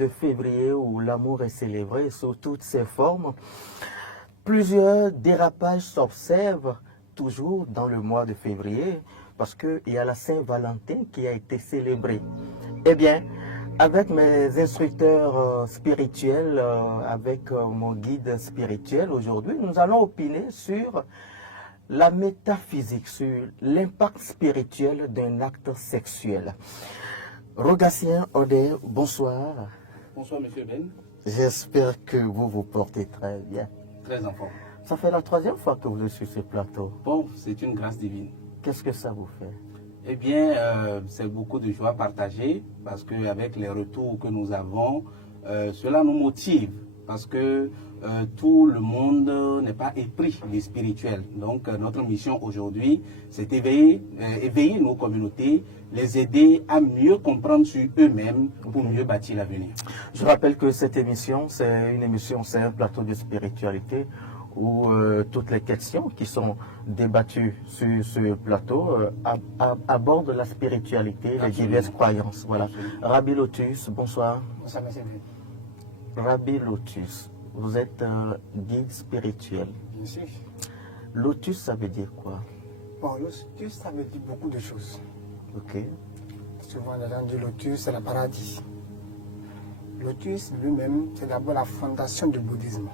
de février où l'amour est célébré sous toutes ses formes, plusieurs dérapages s'observent toujours dans le mois de février parce qu'il y a la Saint-Valentin qui a été célébrée. Eh bien, avec mes instructeurs spirituels, avec mon guide spirituel aujourd'hui, nous allons opiner sur la métaphysique, sur l'impact spirituel d'un acte sexuel. Rogatien Odé, bonsoir. Bonsoir, monsieur Ben. J'espère que vous vous portez très bien. Très en forme. Ça fait la 3e fois que vous êtes sur ce plateau. Bon, c'est une grâce divine. Qu'est-ce que ça vous fait? Eh bien, c'est beaucoup de joie partagée parce qu'avec les retours que nous avons, cela nous motive parce que tout le monde n'est pas épris du spirituel. Donc, notre mission aujourd'hui, c'est éveiller nos communautés, les aider à mieux comprendre sur eux-mêmes pour mieux bâtir l'avenir. Je rappelle que cette émission, c'est un plateau de spiritualité où toutes les questions qui sont débattues sur ce plateau abordent la spiritualité, les diverses croyances. Voilà. Rabbi Lotus, bonsoir. Bonsoir, monsieur. Rabbi Lotus, vous êtes guide spirituel. Bien sûr. Lotus, ça veut dire quoi? Bon, lotus, ça veut dire beaucoup de choses. Ok. Souvent, les gens disent lotus, c'est le paradis. Lotus lui-même, c'est d'abord la fondation du bouddhisme.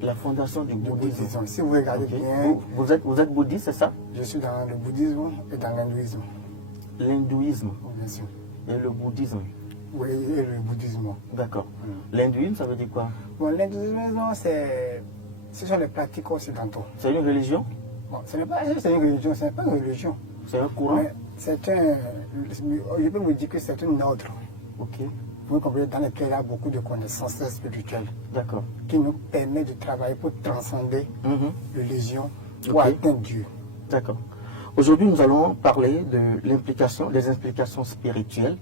La fondation du bouddhisme. Si vous regardez bien, vous êtes bouddhiste, c'est ça? je suis dans le bouddhisme et dans l'hindouisme. L'hindouisme Bien sûr. et le bouddhisme. Oui, et le bouddhisme. D'accord. L'hindouisme, ça veut dire quoi? Bon, l'hindouisme, ce sont les pratiques occidentaux. C'est une religion? Bon, ce n'est pas juste une religion, ce n'est pas une religion. C'est un courant? Mais je peux vous dire que c'est un ordre. Ok. Vous comprenez, dans lequel il y a beaucoup de connaissances spirituelles. D'accord. Qui nous permet de travailler pour transcender les lésions, pour Ok. atteindre Dieu. D'accord. Aujourd'hui, nous allons parler de l'implication, des implications spirituelles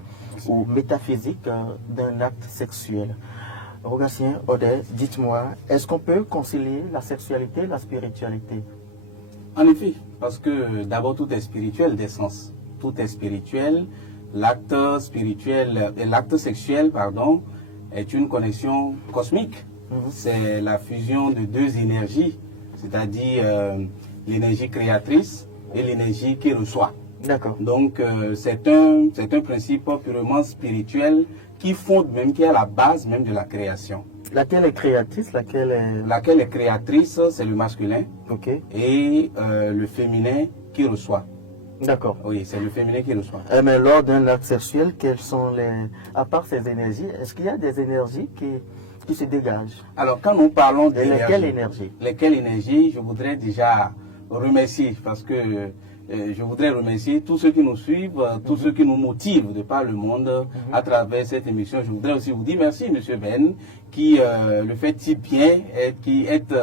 ou métaphysiques d'un acte sexuel. Rogatien Odé, dites-moi, est-ce qu'on peut concilier la sexualité et la spiritualité? En effet, parce que d'abord tout est spirituel d'essence. Tout est spirituel. L'acte spirituel et l'acte sexuel, pardon, est une connexion cosmique. C'est la fusion de deux énergies, c'est-à-dire l'énergie créatrice et l'énergie qui reçoit. D'accord. Donc c'est un principe purement spirituel qui fonde même, qui est à la base même de la création. Laquelle est créatrice, laquelle est créatrice, c'est le masculin. Ok. Et le féminin qui reçoit. D'accord. Oui, c'est le féminin qui reçoit. Mais lors d'un acte sexuel, quelles sont à part ces énergies, est-ce qu'il y a des énergies qui se dégagent? Alors, quand nous parlons d'énergie, lesquelles énergies, je voudrais déjà remercier, parce que je voudrais remercier tous ceux qui nous suivent, tous ceux qui nous motivent de par le monde à travers cette émission. Je voudrais aussi vous dire merci, Monsieur Ben, qui le fait si bien, qui est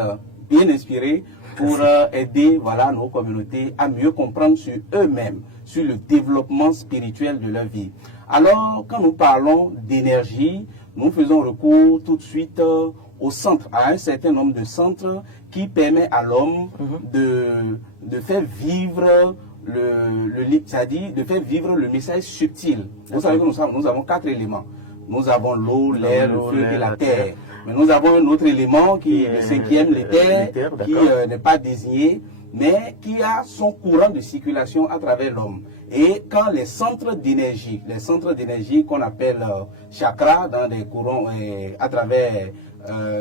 bien inspiré pour aider nos communautés à mieux comprendre sur eux-mêmes, sur le développement spirituel de leur vie. Alors, quand nous parlons d'énergie, nous faisons recours tout de suite au centre, à un certain nombre de centres qui permet à l'homme de faire vivre c'est-à-dire de faire vivre le message subtil. Vous savez que nous avons 4 éléments. Nous avons l'eau, l'air, le feu et la terre. Mais nous avons un autre élément qui est le 5e, l'éther, qui n'est pas désigné, mais qui a son courant de circulation à travers l'homme. Et quand les centres d'énergie qu'on appelle chakras dans des courants à travers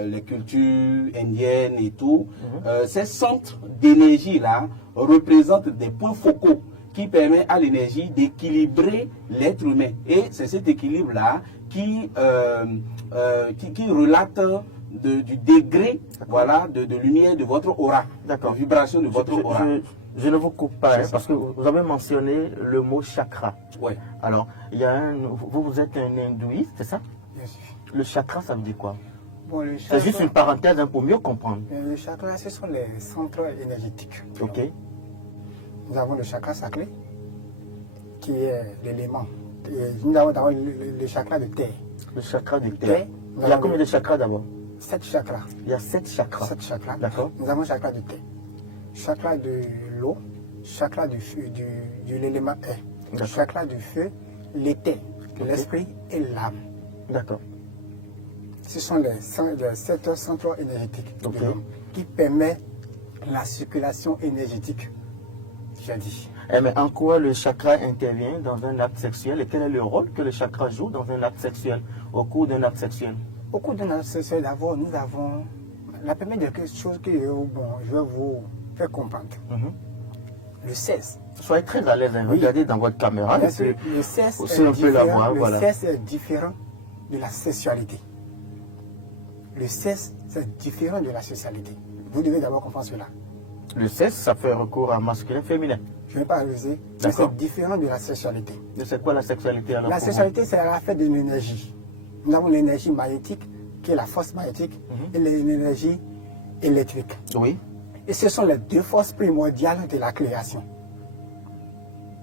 les cultures indiennes et tout, ces centres d'énergie-là représentent des points focaux qui permettent à l'énergie d'équilibrer l'être humain. Et c'est cet équilibre-là qui relate du degré de lumière de votre aura, de vibration de votre aura. Je ne vous coupe pas, parce que vous avez mentionné le mot chakra. Oui. Alors, vous êtes un hindouiste, c'est ça? Bien sûr. Le chakra, ça veut dire quoi? Bon, c'est juste une parenthèse pour mieux comprendre. Le chakra, ce sont les centres énergétiques. Ok. Nous avons le chakra sacré, qui est l'élément. Nous avons le chakra de terre. Le chakra de terre. Il y a combien de chakras d'abord? 7 chakras. Il y a 7 chakras. 7 chakras. D'accord. Nous avons le chakra de terre, chakra de l'eau, chakra de l'élément air, chakra du feu, l'éther, l'esprit et l'âme. D'accord. ce sont les 7 centres énergétiques Ok. de l'homme qui permettent la circulation énergétique, j'ai dit. Mais en quoi le chakra intervient dans un acte sexuel et quel est le rôle que le chakra joue dans un acte sexuel, au cours d'un acte sexuel? Au cours de notre session, d'abord, nous avons la première des choses que je vais vous faire comprendre. Le sexe. Soyez très à l'aise, hein. Oui. Regardez dans votre caméra. Bien sûr, le sexe aussi on peut la voir, voilà. est différent de la sexualité. Le sexe, c'est différent de la sexualité. Vous devez d'abord comprendre cela. Le sexe, ça fait recours à masculin, féminin. Je ne vais pas réaliser, mais D'accord. c'est différent de la sexualité. Mais c'est quoi la sexualité alors La pour sexualité, c'est l'affaire de l'énergie. Nous avons l'énergie magnétique, qui est la force magnétique, et l'énergie électrique. vous? Oui. Et ce sont les deux forces primordiales de la création.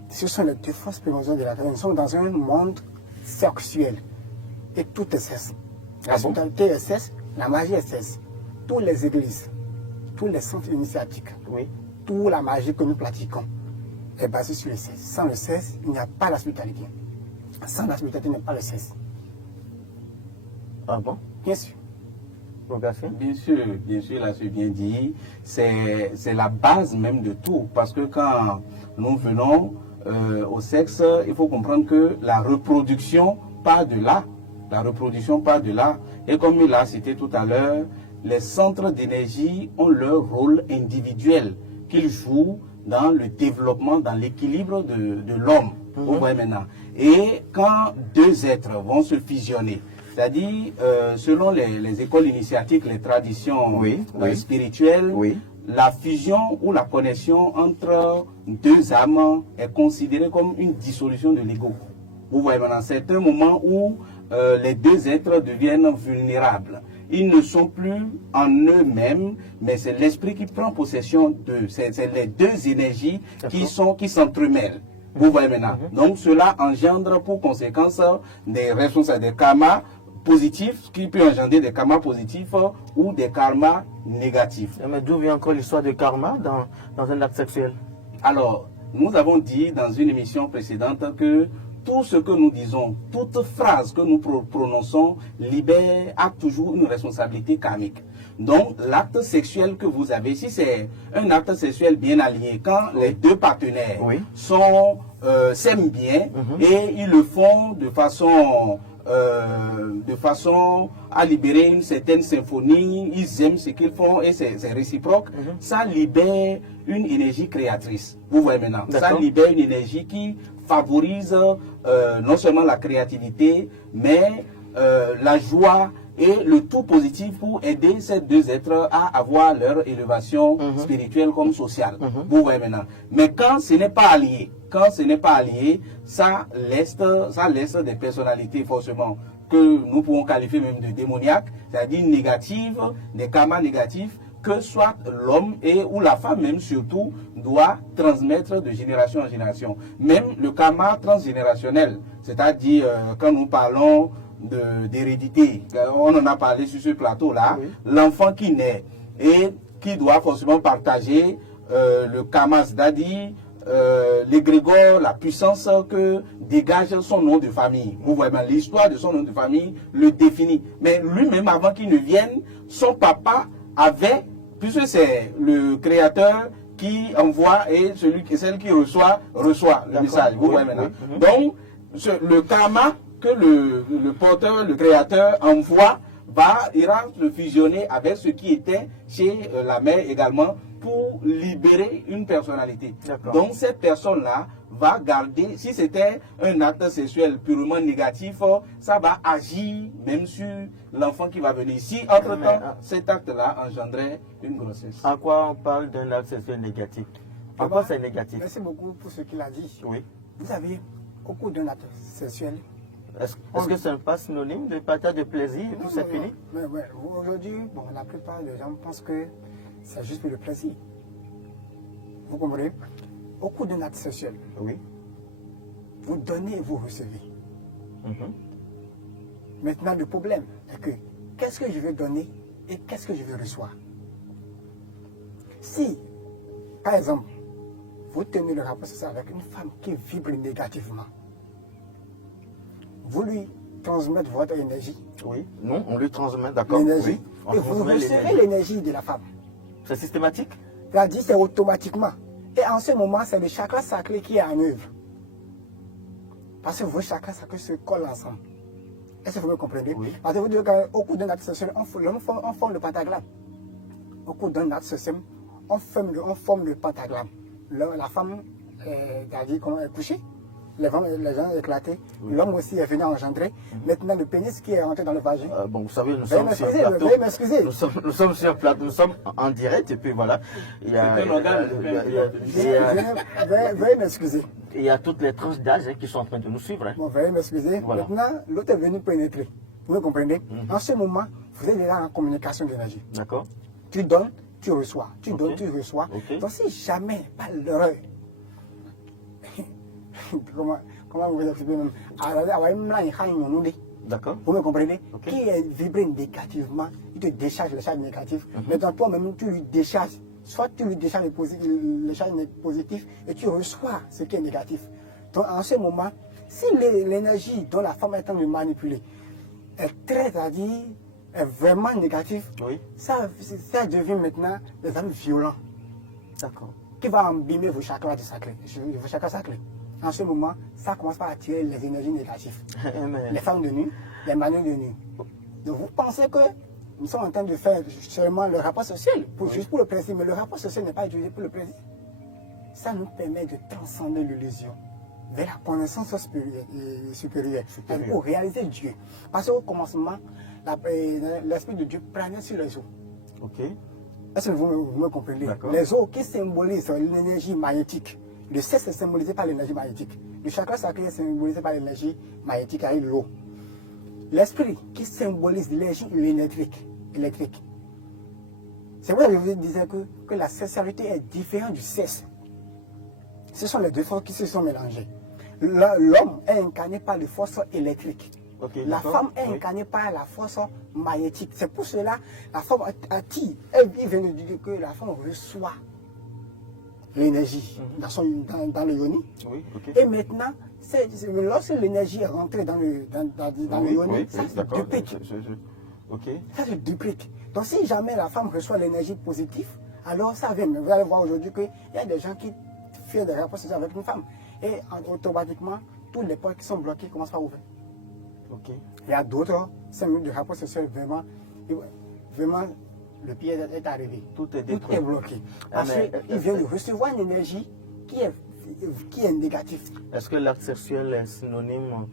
Ce sont les deux forces primordiales de la création. Nous sommes dans un monde sexuel. Et tout est sexe. La Ah bon? spiritualité est sexe, la magie est sexe. Toutes les églises, tous les centres initiatiques, Oui. toute la magie que nous pratiquons est basée sur le sexe. Sans le sexe, il n'y a pas la spiritualité. Sans la spiritualité, il n'y a pas le sexe. Ah bon? Bien sûr. Progression? Bien sûr, là c'est bien dit. C'est la base même de tout. Parce que quand nous venons au sexe, il faut comprendre que la reproduction part de là. La reproduction part de là. Et comme il l'a cité tout à l'heure, les centres d'énergie ont leur rôle individuel qu'ils jouent dans le développement, dans l'équilibre de l'homme. Vous voyez maintenant. Et quand deux êtres vont se fusionner, c'est-à-dire, selon les écoles initiatiques, les traditions Oui, oui. spirituelles, Oui. la fusion ou la connexion entre deux âmes est considérée comme une dissolution de l'ego. Vous voyez maintenant, c'est un moment où les deux êtres deviennent vulnérables. Ils ne sont plus en eux-mêmes, mais c'est l'esprit qui prend possession d'eux. C'est les deux énergies qui s'entremêlent. Vous voyez maintenant. Donc cela engendre pour conséquence des responsables, des karmas positifs qui peuvent engendrer des karmas positifs ou des karmas négatifs. Mais d'où vient encore l'histoire de karma dans un acte sexuel? Alors, nous avons dit dans une émission précédente que tout ce que nous disons, toute phrase que nous prononçons a toujours une responsabilité karmique. Donc, l'acte sexuel que vous avez, si c'est un acte sexuel bien aligné, quand les deux partenaires s'aiment bien et ils le font de façon à libérer une certaine symphonie, ils aiment ce qu'ils font et c'est réciproque, ça libère une énergie créatrice. Vous voyez maintenant, ça libère une énergie qui favorise non seulement la créativité, mais la joie et le tout positif pour aider ces deux êtres à avoir leur élévation spirituelle comme sociale. Vous voyez maintenant. Mais quand ce n'est pas allié, ça laisse des personnalités forcément que nous pouvons qualifier même de démoniaques, c'est-à-dire négatives, des karmas négatifs, que soit l'homme ou la femme même surtout doit transmettre de génération en génération. Même le karma transgénérationnel, c'est-à-dire quand nous parlons d'hérédité, on en a parlé sur ce plateau-là, l'enfant qui naît et qui doit forcément partager le karma, c'est-à-dire l'égrégore, la puissance que dégage son nom de famille. Vous voyez, l'histoire de son nom de famille le définit. Mais lui-même, avant qu'il ne vienne, son papa avait, puisque c'est le créateur qui envoie et celle qui reçoit le message. Vous voyez maintenant. Donc, le karma que le porteur, le créateur envoie, ira se fusionner avec ce qui était chez la mère également pour libérer une personnalité. Donc cette personne-là va garder, si c'était un acte sexuel purement négatif, ça va agir même sur l'enfant qui va venir. Si entre-temps, cet acte-là engendrait une grossesse. En quoi on parle d'un acte sexuel négatif? En quoi c'est négatif? Merci beaucoup pour ce qu'il a dit. Oui. Vous avez, au cours d'un acte sexuel, est-ce que ce n'est pas synonyme de partage de plaisir et puis c'est fini? Aujourd'hui, la plupart des gens pensent que c'est juste pour le plaisir. Vous comprenez? Au cours d'un acte sexuel, vous donnez et vous recevez. Maintenant, le problème est que qu'est-ce que je vais donner et qu'est-ce que je vais recevoir? Si, par exemple, vous tenez le rapport sexuel avec une femme qui vibre négativement, vous lui transmettre votre énergie. Oui. Non, on lui transmet, d'accord. L'énergie. Oui. On Et vous transmet recevez l'énergie de la femme. C'est systématique? C'est-à-dire, c'est automatiquement. Et en ce moment, c'est le chakra sacré qui est en œuvre. Parce que vos chakras sacrés se collent ensemble. Est-ce que vous me comprenez? Oui. Parce que vous dites qu'au cours d'un acte sexuel, on forme le pentagramme. Au cours d'un acte sexuel, on forme le pentagramme. La femme est couchée, les gens éclatés, oui. L'homme aussi est venu engendrer. Maintenant, le pénis qui est rentré dans le vagin. Bon, vous savez, nous sommes sur plateau. Veuillez m'excuser. Nous sommes sur plateau, nous sommes en direct et puis voilà. Veuillez m'excuser. Il y a toutes les tranches d'âge qui sont en train de nous suivre. Bon, veuillez m'excuser. Voilà. Maintenant, l'autre est venu pénétrer. Vous me comprenez? En ce moment, vous êtes déjà en communication d'énergie. D'accord. Tu donnes, tu reçois. Tu donnes, tu reçois. Donc, si jamais, pas l'heure, comment vous expliquez même? D'accord. Vous me comprenez? Qui est vibré négativement, il te décharge les charges négatives. Maintenant, toi-même, tu lui décharges. Soit tu lui décharges les charges positives et tu reçois ce qui est négatif. Donc, en ce moment, si l'énergie dont la femme est en train de manipuler est très, est vraiment négative, oui. ça devient maintenant des âmes violents. D'accord. Qui va embimer vos chakras sacrés. Vos chakras sacrés. En ce moment, ça commence par attirer les énergies négatives. Les femmes de nuit, les manières de nuit. Donc vous pensez que nous sommes en train de faire seulement le rapport social, juste pour le principe, mais le rapport social n'est pas utilisé pour le principe. Ça nous permet de transcender l'illusion vers la connaissance supérieure. Pour réaliser Dieu. Parce qu'au commencement, l'Esprit de Dieu planait sur les eaux. Ok. Est-ce que vous me comprenez? Les eaux qui symbolisent l'énergie magnétique. Le sexe est symbolisé par l'énergie magnétique. Le chakra sacré est symbolisé par l'énergie magnétique avec l'eau. L'esprit qui symbolise l'énergie électrique. C'est vrai que je vous disais que la sexualité est différente du sexe. Ce sont les deux forces qui se sont mélangées. L'homme est incarné par les forces électriques. La femme est incarnée par la force magnétique. C'est pour cela que la femme attire. Il vient de dire que la femme reçoit l'énergie dans le yoni. Et maintenant, lorsque l'énergie est rentrée dans le yoni, ça se duplique. Ça se duplique. Donc si jamais la femme reçoit l'énergie positive, alors ça vient. Vous allez voir aujourd'hui qu'il y a des gens qui font des rapports sexuels avec une femme. Et automatiquement, tous les portes qui sont bloquées commencent à ouvrir. Il y a d'autres 5 minutes de rapport sexuel, vraiment, le pied est arrivé. Tout est bloqué. Parce qu'il vient de recevoir une énergie qui est négative. Est-ce que l'acte sexuel est synonyme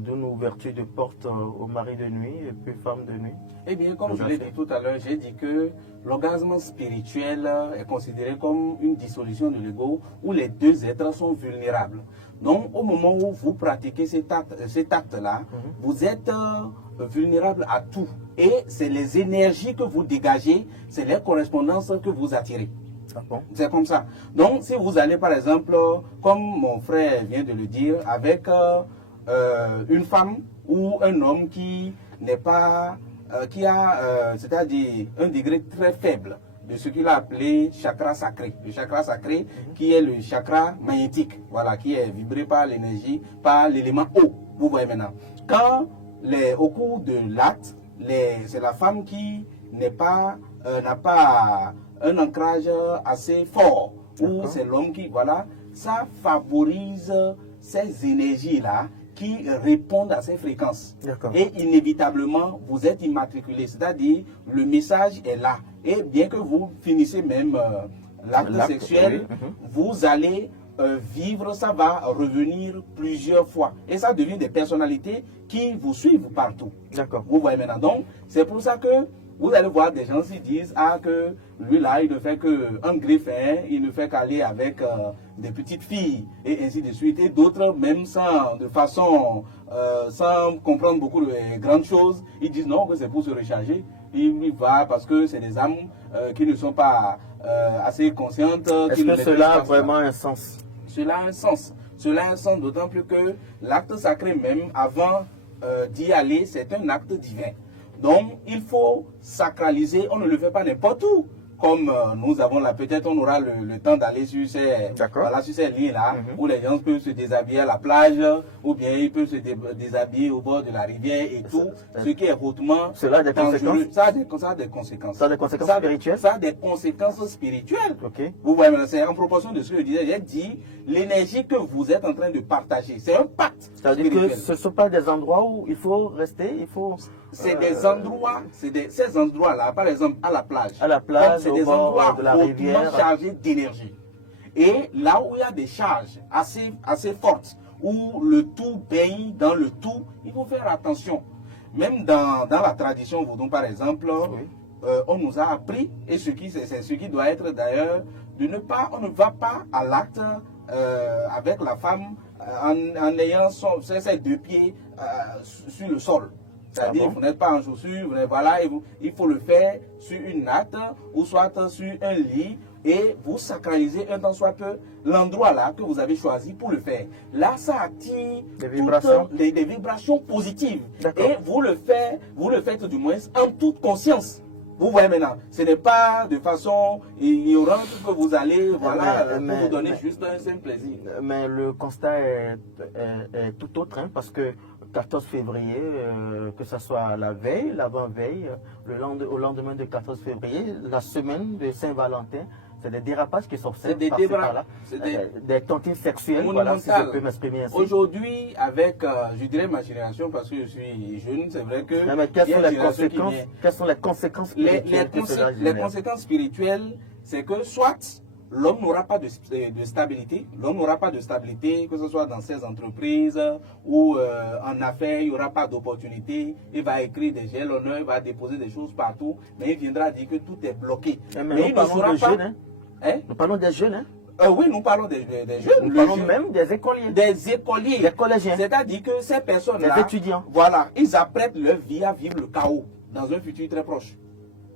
d'une ouverture de porte au mari de nuit et puis femme de nuit? Eh bien, comme je l'ai dit tout à l'heure, j'ai dit que l'orgasme spirituel est considéré comme une dissolution de l'ego où les deux êtres sont vulnérables. Donc, au moment où vous pratiquez cet acte-là, vous êtes vulnérable à tout. Et c'est les énergies que vous dégagez, c'est les correspondances que vous attirez. C'est comme ça. Donc, si vous allez, par exemple, comme mon frère vient de le dire, avec une femme ou un homme qui n'est pas, qui a, c'est-à-dire un degré très faible de ce qu'il a appelé chakra sacré. Le chakra sacré qui est le chakra magnétique, voilà, qui est vibré par l'énergie, par l'élément eau. Vous voyez maintenant. Quand au cours de l'acte, c'est la femme qui n'a pas un ancrage assez fort, ou c'est l'homme qui, voilà, ça favorise ces énergies-là qui répondent à ces fréquences. Et inévitablement, vous êtes immatriculé, c'est-à-dire le message est là. Et bien que vous finissez même l'acte sexuel, vous allez vivre, ça va revenir plusieurs fois. Et ça devient des personnalités qui vous suivent partout. Vous voyez maintenant. Donc, c'est pour ça que vous allez voir des gens qui disent que lui là, il ne fait qu'un griffin, il ne fait qu'aller avec des petites filles, et ainsi de suite. Et d'autres, même sans comprendre beaucoup de grandes choses, ils disent non, que c'est pour se recharger. Il va parce que c'est des âmes qui ne sont pas assez conscientes. Est-ce que cela a vraiment un sens? Cela a un sens. Cela a un sens d'autant plus que l'acte sacré même, avant d'y aller, c'est un acte divin. Donc, il faut sacraliser, on ne le fait pas n'importe où. comme nous avons là, peut-être on aura le temps d'aller sur ces, voilà, sur ces lignes-là, où les gens peuvent se déshabiller à la plage, ou bien ils peuvent se déshabiller au bord de la rivière et tout, ce qui est hautement Cela a des conséquences. Ça a des conséquences. Ça a des conséquences spirituelles. Ça a des conséquences spirituelles. Ok. Vous voyez, c'est en proportion de ce que je disais. J'ai dit, l'énergie que vous êtes en train de partager, c'est un pacte. C'est-à-dire que ce ne sont pas des endroits où il faut rester, il faut... C'est des endroits, ces endroits-là, par exemple à la plage. À la plage, c'est au des bord endroits de la rivière. chargés d'énergie. Et là où il y a des charges assez fortes, où le tout baigne dans le tout, il faut faire attention. Même dans la tradition vaudou, par exemple, on nous a appris, et c'est ce qui doit être d'ailleurs, on ne va pas à l'acte avec la femme en ayant ses deux pieds sur le sol. C'est-à-dire, vous n'êtes pas en chaussures, voilà, il faut le faire sur une natte ou soit sur un lit et vous sacralisez un tant soit peu l'endroit là que vous avez choisi pour le faire. Là, ça attire des vibrations positives et vous le faites du moins en toute conscience. Vous voyez maintenant, ce n'est pas de façon ignorante que vous allez, voilà, pour vous donner juste un simple plaisir. Mais le constat est tout autre, hein, parce que 14 février, que ce soit la veille, l'avant-veille, au lendemain de 14 février, la semaine de Saint-Valentin, c'est des dérapages qui s'observent par-ci par-là, des tentatives sexuelles, voilà, si je peux m'exprimer ainsi. Aujourd'hui, avec, je dirais ma génération, parce que je suis jeune, c'est vrai que... mais quelles sont les conséquences spirituelles les conséquences spirituelles, c'est que soit l'homme n'aura pas de stabilité, que ce soit dans ses entreprises ou en affaires, il n'y aura pas d'opportunité, il va écrire des gels honneurs, il va déposer des choses partout, mais il viendra dire que tout est bloqué. Mais nous parlons des jeunes, hein? Nous parlons des jeunes, hein? Oui, nous parlons des jeunes. Nous parlons même des écoliers. Des écoliers. Des collégiens. C'est-à-dire que ces personnes-là, des étudiants. Voilà, ils apprêtent leur vie à vivre le chaos dans un futur très proche.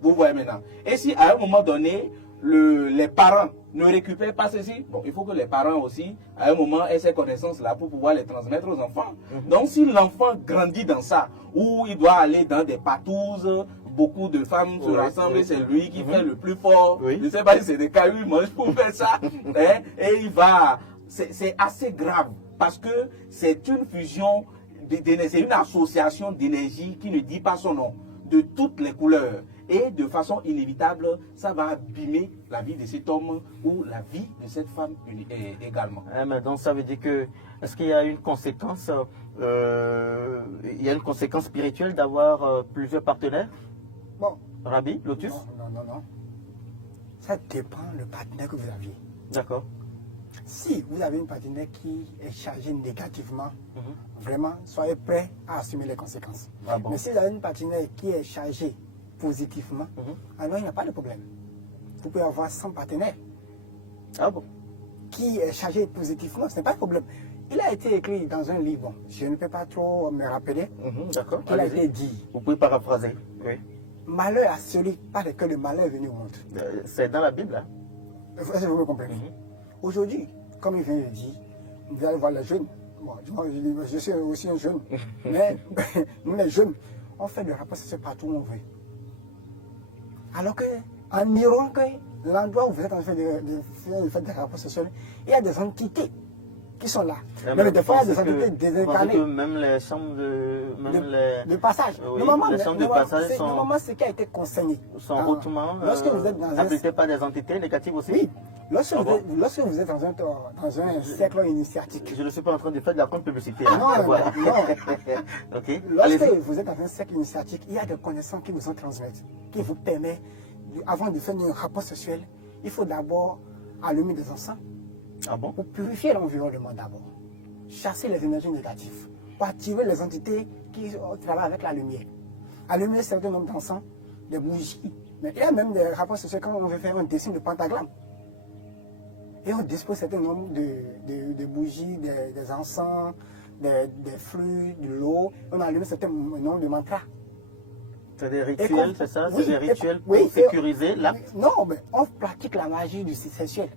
Vous voyez maintenant. Et si à un moment donné, les parents ne récupèrent pas ceci, bon, il faut que les parents aussi, à un moment, aient ces connaissances-là pour pouvoir les transmettre aux enfants. Donc, si l'enfant grandit dans ça, où il doit aller dans des patouzes, beaucoup de femmes se rassemblent, et c'est lui qui fait le plus fort. Je ne sais pas si c'est des cailloux, il mange pour faire ça. Hein, et il va... C'est assez grave, parce que c'est une fusion, c'est une association d'énergie qui ne dit pas son nom, de toutes les couleurs. Et de façon inévitable, ça va abîmer la vie de cet homme ou la vie de cette femme également. Mais donc ça veut dire que, est-ce qu'il y a une conséquence, spirituelle d'avoir plusieurs partenaires? Bon. Rabbi, Lotus? Non. Ça dépend du partenaire que vous aviez. D'accord. Si vous avez une partenaire qui est chargée négativement, vraiment, soyez prêts à assumer les conséquences. Ah bon? Mais si vous avez une partenaire qui est chargée positivement, alors il n'y a pas de problème. Vous pouvez avoir 100 partenaires. Ah bon? Qui est chargé positivement, ce n'est pas de problème. Il a été écrit dans un livre, bon, je ne peux pas trop me rappeler, d'accord. Il a été dit. Vous pouvez paraphraser. Oui. Malheur à celui par lequel le malheur est venu au monde. C'est dans la Bible, hein? Vous me comprenez? Aujourd'hui, comme il vient de dire, vous allez voir les jeunes. Bon, je suis aussi un jeune, mais nous les jeunes, on fait des rapports sexuels partout où on veut. Alors qu'en Iran, l'endroit où vous êtes en train de faire des rapports sexuels, il y a des entités qui sont là. Mais des fois, il y a des entités désincarnées. Même les chambres de passage. Oui, les chambres de passage normalement, ce qui a été conseillé. Sont hautement habitées par des entités négatives aussi. Oui. Lorsque vous êtes dans un cercle initiatique. Je ne suis pas en train de faire de la contre-publicité. Non. Okay. Lorsque vous êtes dans un cercle initiatique, il y a des connaissances qui vous sont transmises, qui vous permettent, avant de faire un rapport sexuel, il faut d'abord allumer des encens. Ah bon? Pour purifier l'environnement d'abord. Chasser les énergies négatives. Pour attirer les entités qui travaillent avec la lumière. Allumer un certain nombre d'encens, des bougies. Mais il y a même des rapports sexuels quand on veut faire un dessin de pentagramme. Et on dispose un certain nombre de bougies, des encens, des flux, de l'eau. On allume un certain nombre de mantras. C'est des rituels, c'est ça? C'est des rituels pour sécuriser l'acte? Non, mais on pratique la magie du sexuel.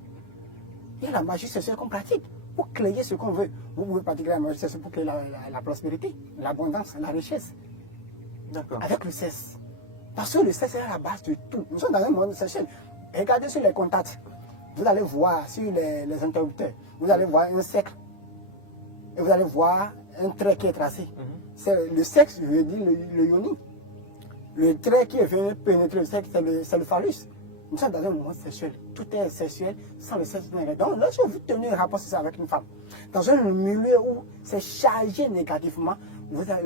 Il y a la magie sexuelle qu'on pratique pour créer ce qu'on veut. Vous pouvez pratiquer la magie sexuelle pour créer la prospérité, l'abondance, la richesse. D'accord. Avec le sexe. Parce que le sexe est à la base de tout. Nous sommes dans un monde sexuel. Regardez sur les contacts. Vous allez voir sur les interrupteurs, vous allez voir un cercle. Et vous allez voir un trait qui est tracé. C'est le sexe, je veux dire le yoni. Le trait qui est venu pénétrer le sexe, c'est le phallus. Nous sommes dans un moment sexuel. Tout est sexuel sans le sexe. Donc, lorsque vous tenez un rapport sexuel avec une femme, dans un milieu où c'est chargé négativement,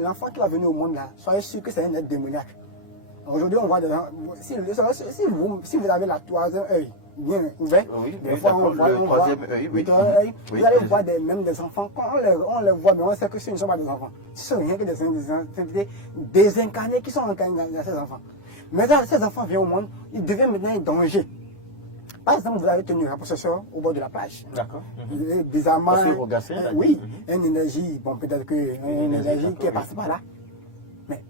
l'enfant qui va venir au monde là, soyez sûr que c'est un être démoniaque. Aujourd'hui, on voit des gens, si vous avez la troisième œil bien ouvert, des fois on voit vous allez voir même des enfants, quand on les voit, mais on sait que ce ne sont pas des enfants. Ce ne sont rien que des entités désincarnées qui sont incarnées dans ces enfants. Mais quand ces enfants viennent au monde, ils deviennent maintenant un danger. Par exemple, vous avez tenu un rapport sexuel au bord de la plage. D'accord. Bizarrement, oui, une énergie, bon, peut-être qu'une énergie qui est passée par là. Mais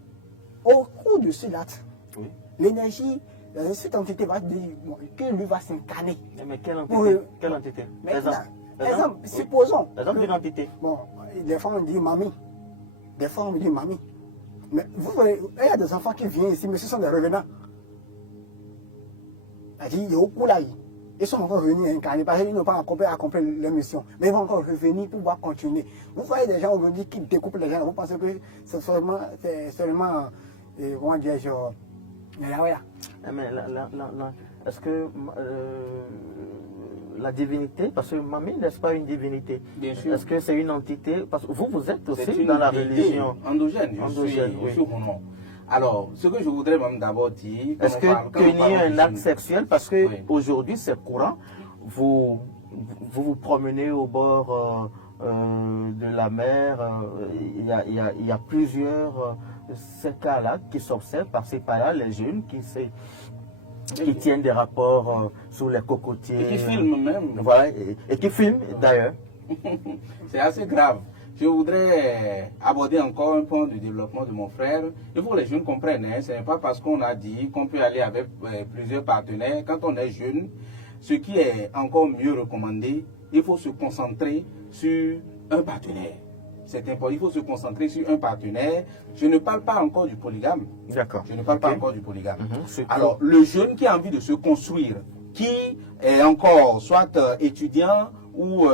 au cours de ce acte, l'énergie, cette entité va dire que lui va s'incarner. Mais quelle entité? Quelle entité? Exemple, supposons. Exemple d'une entité. Bon, des fois on dit mamie. Des fois on dit mamie. Mais vous voyez, il y a des enfants qui viennent ici, mais ce sont des revenants. Ils sont encore venus incarner parce qu'ils n'ont pas accompli leur mission. Mais ils vont encore revenir pour pouvoir continuer. Vous voyez des gens aujourd'hui qui découpent les gens. Vous pensez que c'est seulement comment dire-je, est-ce que la divinité, parce que Mamie n'est-ce pas une divinité? Bien sûr. Est-ce que c'est une entité? Parce que vous êtes aussi dans la religion endogène. Je suis mon nom. Alors, ce que je voudrais même d'abord dire... Est-ce que tenir un acte sexuel, parce qu'aujourd'hui c'est courant, vous vous promenez au bord de la mer, il y a plusieurs ces cas-là qui s'observent par-ci par-là, les jeunes qui tiennent des rapports sur les cocotiers. Et qui filment même. Voilà, et qui filment d'ailleurs. C'est assez grave. Je voudrais aborder encore un point du développement de mon frère. Il faut que les jeunes comprennent, hein, ce n'est pas parce qu'on a dit qu'on peut aller avec plusieurs partenaires. Quand on est jeune, ce qui est encore mieux recommandé, il faut se concentrer sur un partenaire. C'est important, il faut se concentrer sur un partenaire. Je ne parle pas encore du polygame. D'accord. Je ne parle pas encore du polygame. Alors, le jeune qui a envie de se construire, qui est encore soit étudiant ou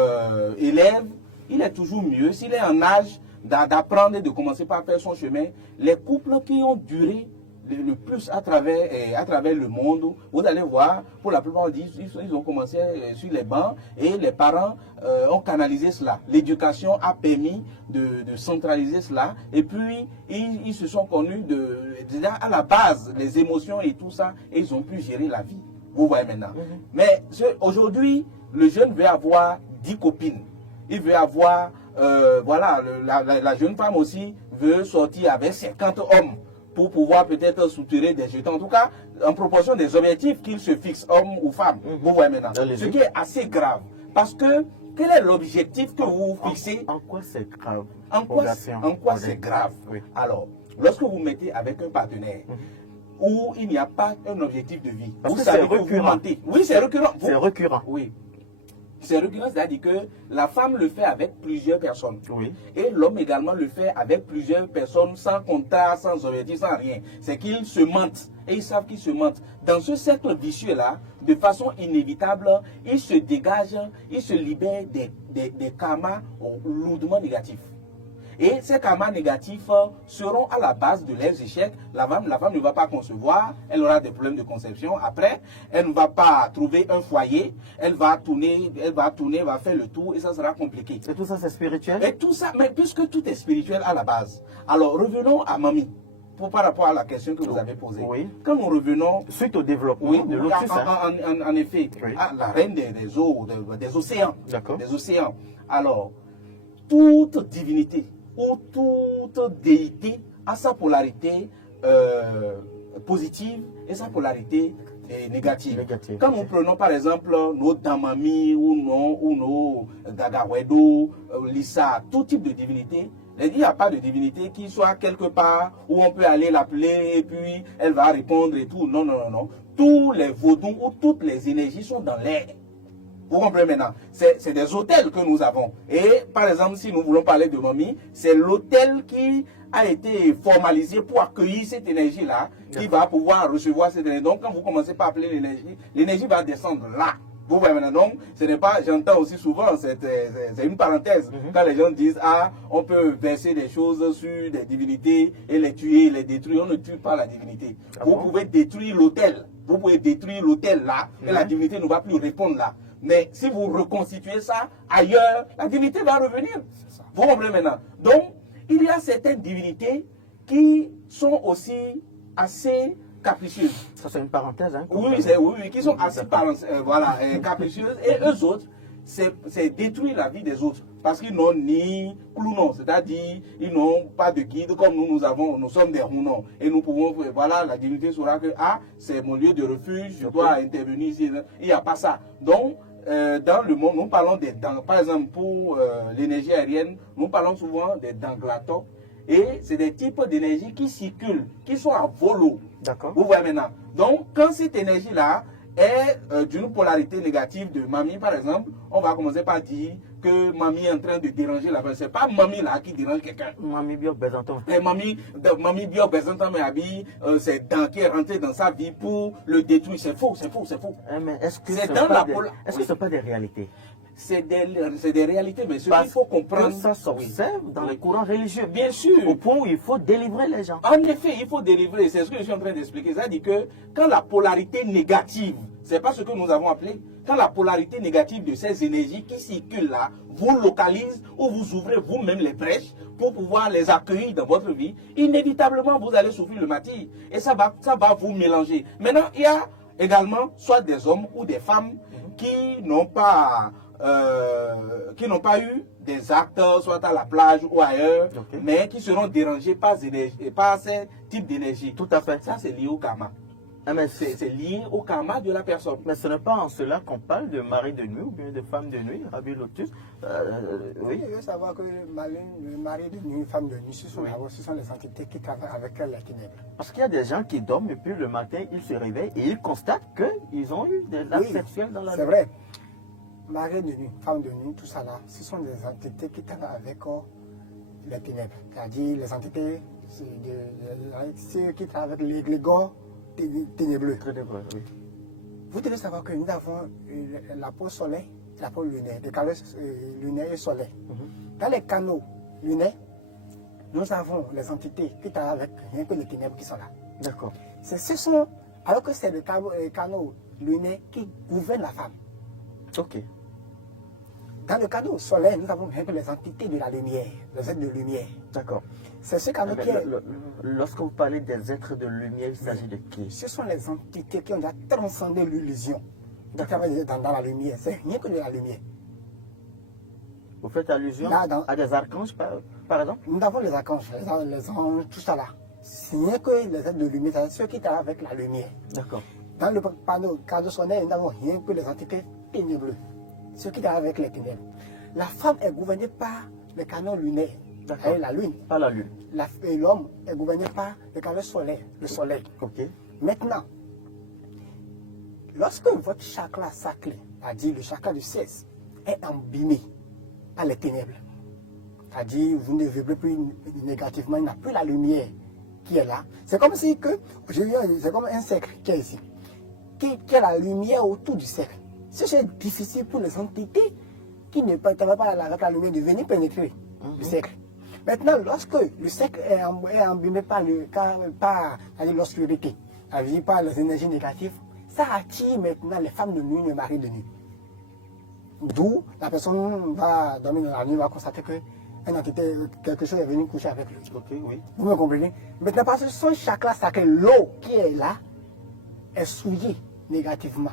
élève, il est toujours mieux s'il est en âge d'apprendre et de commencer par faire son chemin. Les couples qui ont duré le plus à travers le monde, vous allez voir, pour la plupart, ils ont commencé sur les bancs et les parents ont canalisé cela. L'éducation a permis de centraliser cela et puis ils se sont connus déjà à la base, les émotions et tout ça, et ils ont pu gérer la vie. Vous voyez maintenant. Mais aujourd'hui, le jeune veut avoir 10 copines. Il veut avoir, voilà, la jeune femme aussi veut sortir avec 50 hommes pour pouvoir peut-être soutirer des jetons. En tout cas, en proportion des objectifs qu'il se fixe, homme ou femme. Vous voyez maintenant. Ce qui est assez grave. Parce que, quel est l'objectif que vous fixez? En quoi c'est grave? En quoi c'est grave? Alors, lorsque vous mettez avec un partenaire, où il n'y a pas un objectif de vie, parce que c'est récurrent. Oui, c'est récurrent. C'est récurrent. Oui. C'est récurrent, c'est-à-dire que la femme le fait avec plusieurs personnes. Oui. Et l'homme également le fait avec plusieurs personnes, sans contrat, sans objectif, sans rien. C'est qu'ils se mentent. Et ils savent qu'ils se mentent. Dans ce cercle vicieux-là, de façon inévitable, ils se dégagent, ils se libèrent des karmas lourdement négatifs. Et ces karmas négatifs seront à la base de leurs échecs. La femme ne va pas concevoir, elle aura des problèmes de conception. Après, elle ne va pas trouver un foyer, elle va tourner, va faire le tour et ça sera compliqué. Et tout ça, c'est spirituel? Et tout ça, mais puisque tout est spirituel à la base. Alors, revenons à Mamie, par rapport à la question que vous avez posée. Oui. Quand nous revenons... Suite au développement de l'autre, en effet, à la reine des eaux, des océans. D'accord. Des océans. Alors, toute divinité où toute déité a sa polarité positive et sa polarité négative. Quand nous prenons par exemple nos Damami ou nos Gagawedo, Lissa, tout type de divinité, il n'y a pas de divinité qui soit quelque part où on peut aller l'appeler et puis elle va répondre et tout. Non, non, non, non. Tous les vaudous ou toutes les énergies sont dans l'air. Vous comprenez maintenant? C'est des hôtels que nous avons. Et par exemple, si nous voulons parler de Mami, c'est l'hôtel qui a été formalisé pour accueillir cette énergie-là, qui va pouvoir recevoir cette énergie. Donc, quand vous commencez par appeler l'énergie va descendre là. Vous voyez maintenant, donc, ce n'est pas, j'entends aussi souvent, c'est une parenthèse, quand les gens disent, ah, on peut verser des choses sur des divinités et les tuer, les détruire. On ne tue pas la divinité. Vous pouvez détruire l'hôtel. Vous pouvez détruire l'hôtel là, et la divinité ne va plus répondre là. Mais si vous reconstituez ça ailleurs, la divinité va revenir. Vous comprenez maintenant? Donc, il y a certaines divinités qui sont aussi assez capricieuses. Ça, c'est une parenthèse, hein? Oui, qui sont assez capricieuses. Et eux autres, c'est détruire la vie des autres. Parce qu'ils n'ont ni clounon, c'est-à-dire ils n'ont pas de guide comme nous avons. Nous sommes des rounons. Et nous pouvons, voilà, la divinité saura que, ah, c'est mon lieu de refuge, je dois intervenir ici. Il n'y a pas ça. Donc, dans le monde, nous parlons des dents. Par exemple, pour l'énergie aérienne, nous parlons souvent des danglatons. Et c'est des types d'énergie qui circulent, qui sont à volo. D'accord. Vous voyez maintenant. Donc, quand cette énergie-là est d'une polarité négative de Mami, par exemple, on va commencer par dire que Mami est en train de déranger la personne. Ce n'est pas Mami là qui dérange quelqu'un. Mami bio bésanton. Mami bio bésanton, mais c'est dans qui est rentré dans sa vie pour le détruire. C'est faux, c'est faux, c'est faux. Mais est-ce que C'est ce dans la ne sont pas des réalités? C'est des réalités, mais ce qu'il faut comprendre. Ça s'observe dans les courants religieux. Bien sûr. Au point où il faut délivrer les gens. En effet, il faut délivrer. C'est ce que je suis en train d'expliquer. C'est-à-dire que quand la polarité négative, c'est pas ce que nous avons appelé, quand la polarité négative de ces énergies qui circulent là vous localise ou vous ouvrez vous-même les brèches pour pouvoir les accueillir dans votre vie, inévitablement vous allez souffrir le martyre. Et ça va vous mélanger. Maintenant, il y a également soit des hommes ou des femmes qui n'ont pas eu des actes, soit à la plage ou ailleurs, mais qui seront dérangés par ces types d'énergie. Tout à fait. Ça, c'est lié au karma. Mais c'est lié au karma de la personne. Mais ce n'est pas en cela qu'on parle de mari de nuit ou bien de femme de nuit, Rabbi Lotus. Oui, il faut savoir que le mari de nuit, femme de nuit, ce sont les entités qui travaillent avec les ténèbres. Parce qu'il y a des gens qui dorment et puis le matin, ils se réveillent et ils constatent qu'ils ont eu des actes sexuels dans la nuit. C'est vrai. Mari de nuit, femme de nuit, tout ça là, ce sont des entités qui travaillent avec les ténèbres. C'est-à-dire les entités, ceux qui travaillent avec les gars ténébreux. Oui. Vous devez savoir que nous avons la peau soleil, la peau lunaire, des canaux lunaires et solaires. Dans les canaux lunaires, nous avons les entités qui travaillent avec rien que les ténèbres qui sont là. D'accord. Alors que c'est les canaux lunaires qui gouvernent la femme. Ok. Dans le canot solaire, nous avons rien que les entités de la lumière, les êtres de lumière. D'accord. C'est ce canot qui est... Lorsque vous parlez des êtres de lumière, il s'agit de qui? Ce sont les entités qui ont déjà transcendé l'illusion. Qui travaillent dans la lumière. C'est rien que de la lumière. Vous faites allusion à des archanges, par exemple? Nous avons les archanges, les anges, tout ça là. C'est rien que les êtres de lumière, c'est ceux qui travaillent avec la lumière. D'accord. Dans le canot solaire, nous n'avons rien que les entités ténébreux. Ceux qui travaillent avec les ténèbres. La femme est gouvernée par le canot lunaire, la lune. Par la lune. Et l'homme est gouverné par le canot solaire, le soleil. Ok. Maintenant, lorsque votre chakra sacré, c'est-à-dire le chakra du 16, est abîmé par les ténèbres, c'est-à-dire vous ne vibrez plus négativement, il n'y a plus la lumière qui est là. C'est comme si c'est comme un cercle qui est ici, qui a la lumière autour du cercle. C'est difficile pour les entités qui ne peuvent pas avec la lumière de venir pénétrer le cercle. Maintenant, lorsque le cercle est abîmé par l'obscurité, par les énergies négatives, ça attire maintenant les femmes de nuit, les maris de nuit. D'où la personne va dormir dans la nuit, va constater que quelque chose est venu coucher avec lui. Ok, oui. Vous me comprenez? Maintenant, parce que son chakra sacré, l'eau qui est là, est souillée négativement.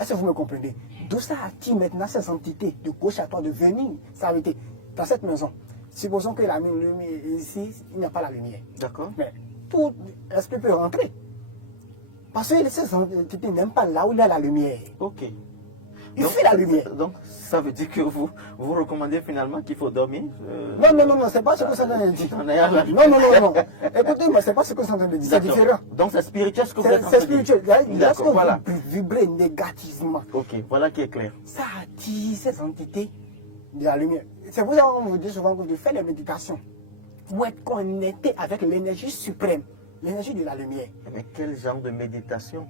Est-ce que vous me comprenez? D'où ça attire maintenant ces entités de gauche à droite de venir s'arrêter dans cette maison. Supposons que la lumière ici, il n'y a pas la lumière. D'accord. Mais tout l'esprit peut rentrer. Parce que ces entités n'aiment pas là où il y a la lumière. Ok. Il fuit la lumière. Donc, ça veut dire que vous recommandez finalement qu'il faut dormir Non, c'est pas ce que ça veut dire. Non. Écoutez-moi, c'est pas ce que ça veut dire. C'est différent. Donc, c'est spirituel ce que vous êtes en train C'est de dire. spirituel. Lorsque voilà. vous vibrez négativement, Ok, voilà qui est clair. ça attire ces entités de la lumière. C'est pour ça qu'on vous dit souvent que vous faites des méditations pour être connecté avec l'énergie suprême, l'énergie de la lumière. Mais quel genre de méditation?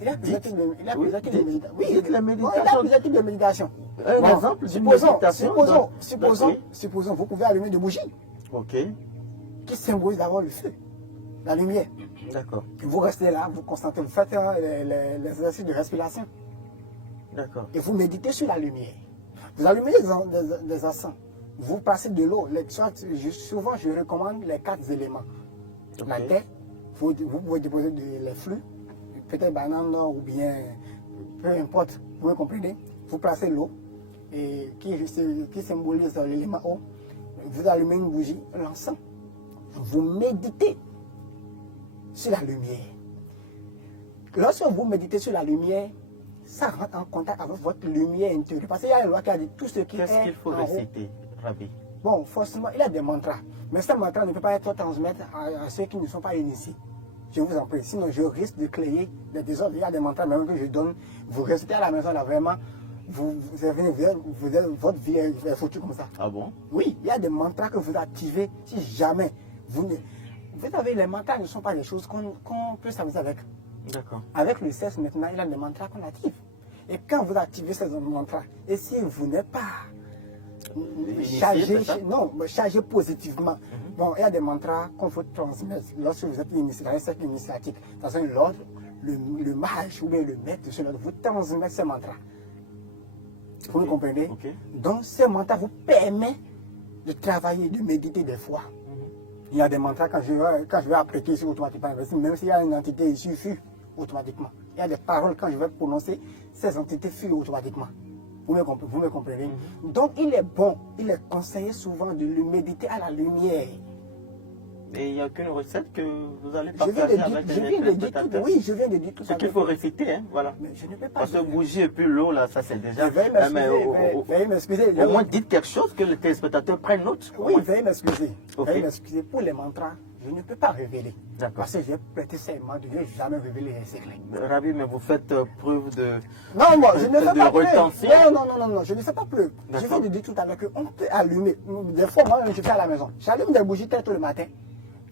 Il y a plusieurs types de méditation. Oui, dites la il y a méditation. plusieurs types de méditation. Un exemple d'une méditation. Supposons, vous pouvez allumer des bougies Ok, qui symbolisent d'abord le feu, la lumière. d'accord, Vous restez là, vous concentrez, vous faites les exercices de respiration d'accord. et vous méditez sur la lumière. Vous allumez des encens, vous passez de l'eau. Souvent, je recommande les 4 éléments. Ok. La terre, vous pouvez déposer les flux, peut-être banane ou bien, peu importe, vous comprenez. Vous placez l'eau qui symbolise l'élément eau. Vous allumez une bougie, l'encens. Vous méditez sur la lumière. Lorsque vous méditez sur la lumière, ça rentre en contact avec votre lumière intérieure. Parce qu'il y a une loi qui a dit tout ce qui est Qu'est-ce qu'il faut en haut. réciter, Rabbi? Bon, forcément, il y a des mantras. Mais ces mantras ne peuvent pas être transmettre à ceux qui ne sont pas initiés. Je vous en prie. Sinon, je risque de créer des désordres. Il y a des mantras même que je donne. Vous récitez à la maison, là, vraiment, votre vie est foutue comme ça. Ah bon? Oui, il y a des mantras que vous activez si jamais vous ne... Vous savez, les mantras ne sont pas des choses qu'on peut s'amuser avec. D'accord. Avec le cesse maintenant, il y a des mantras qu'on active. Et quand vous activez ces mantras, et si vous n'êtes pas chargé positivement, bon, il y a des mantras qu'on faut transmettre lorsque vous êtes initié dans un cercle initiatique, dans un ordre, le mage ou bien le maître de ce ordre vous transmet ces mantras. Vous me comprenez? Ok. Donc, ces mantras vous permettent de travailler, de méditer des fois. Il y a des mantras, quand je vais appliquer ici automatiquement, même s'il y a une entité ici, fuit automatiquement. Il y a des paroles, quand je vais prononcer, ces entités fuient automatiquement. Vous me comprenez? Donc, il est bon, il est conseillé souvent de le méditer à la lumière. Et il n'y a aucune recette que vous allez Je partager viens avec de les dire tout. spectateurs? Oui, je viens de dire tout. Ce qu'il faut réciter, hein, voilà. Mais je ne peux pas. Parce que bougie et puis l'eau, là, ça c'est déjà... Veuillez m'excuser. Au moins, dites quelque chose que les téléspectateurs prennent note. Oui, veuillez m'excuser. Ok. Veuillez m'excuser. Pour les mantras, je ne peux pas révéler. D'accord. Parce que j'ai prêté serment de ne jamais révéler les secrets. Ravi, mais vous faites preuve de... Non, moi, je ne fais pas retention. preuve. Non, je ne fais pas preuve. Je viens de dire tout à l'heure qu'on peut allumer. Des fois, moi, je fais à la maison. J'allume des bougies très tôt le matin.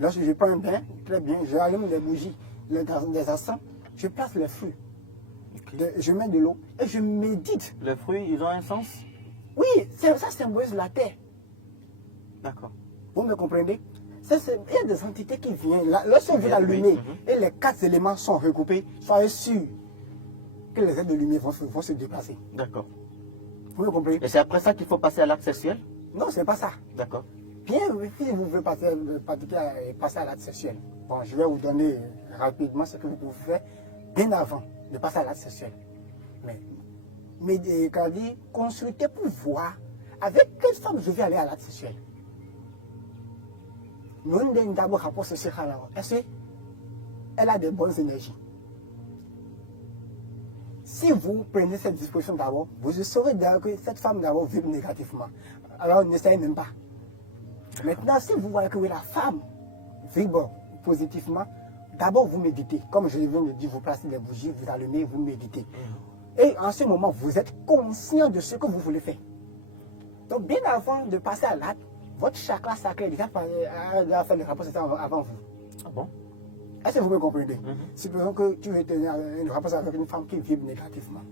Lorsque je prends un bain, très bien, j'allume des bougies, des encens, je place les fruits. Je mets de l'eau et je médite. Les fruits, ils ont un sens? Oui, ça symbolise la terre. D'accord. Vous me comprenez? Il y a des entités qui viennent. Lorsque vous allumez et les 4 éléments sont recoupés, soyez sûr que les aides de lumière vont se déplacer. D'accord. Vous me comprenez? Et c'est après ça qu'il faut passer à l'acte sexuel? Non, c'est pas ça. D'accord. Bien, si vous voulez passer à l'acte sexuel, bon, je vais vous donner rapidement ce que vous pouvez faire bien avant de passer à l'acte sexuel. Mais quand dit, consultez pour voir avec quelle femme je vais aller à l'acte sexuel. Nous avons d'abord rapport sur ce cas-là. Est-ce qu'elle a de bonnes énergies? Si vous prenez cette disposition d'abord, vous saurez que cette femme d'abord vibre négativement. Alors n'essayez même pas. Maintenant, si vous voyez que la femme vibre positivement, d'abord vous méditez. Comme je viens de dire, vous placez les bougies, vous allumez, vous méditez. Et en ce moment, vous êtes conscient de ce que vous voulez faire. Donc, bien avant de passer à l'acte, votre chakra sacré a déjà fait le rapport avant vous. Ah bon? Est-ce que vous me comprenez? Supposons que tu veux tenir un rapport avec une femme qui vibre négativement.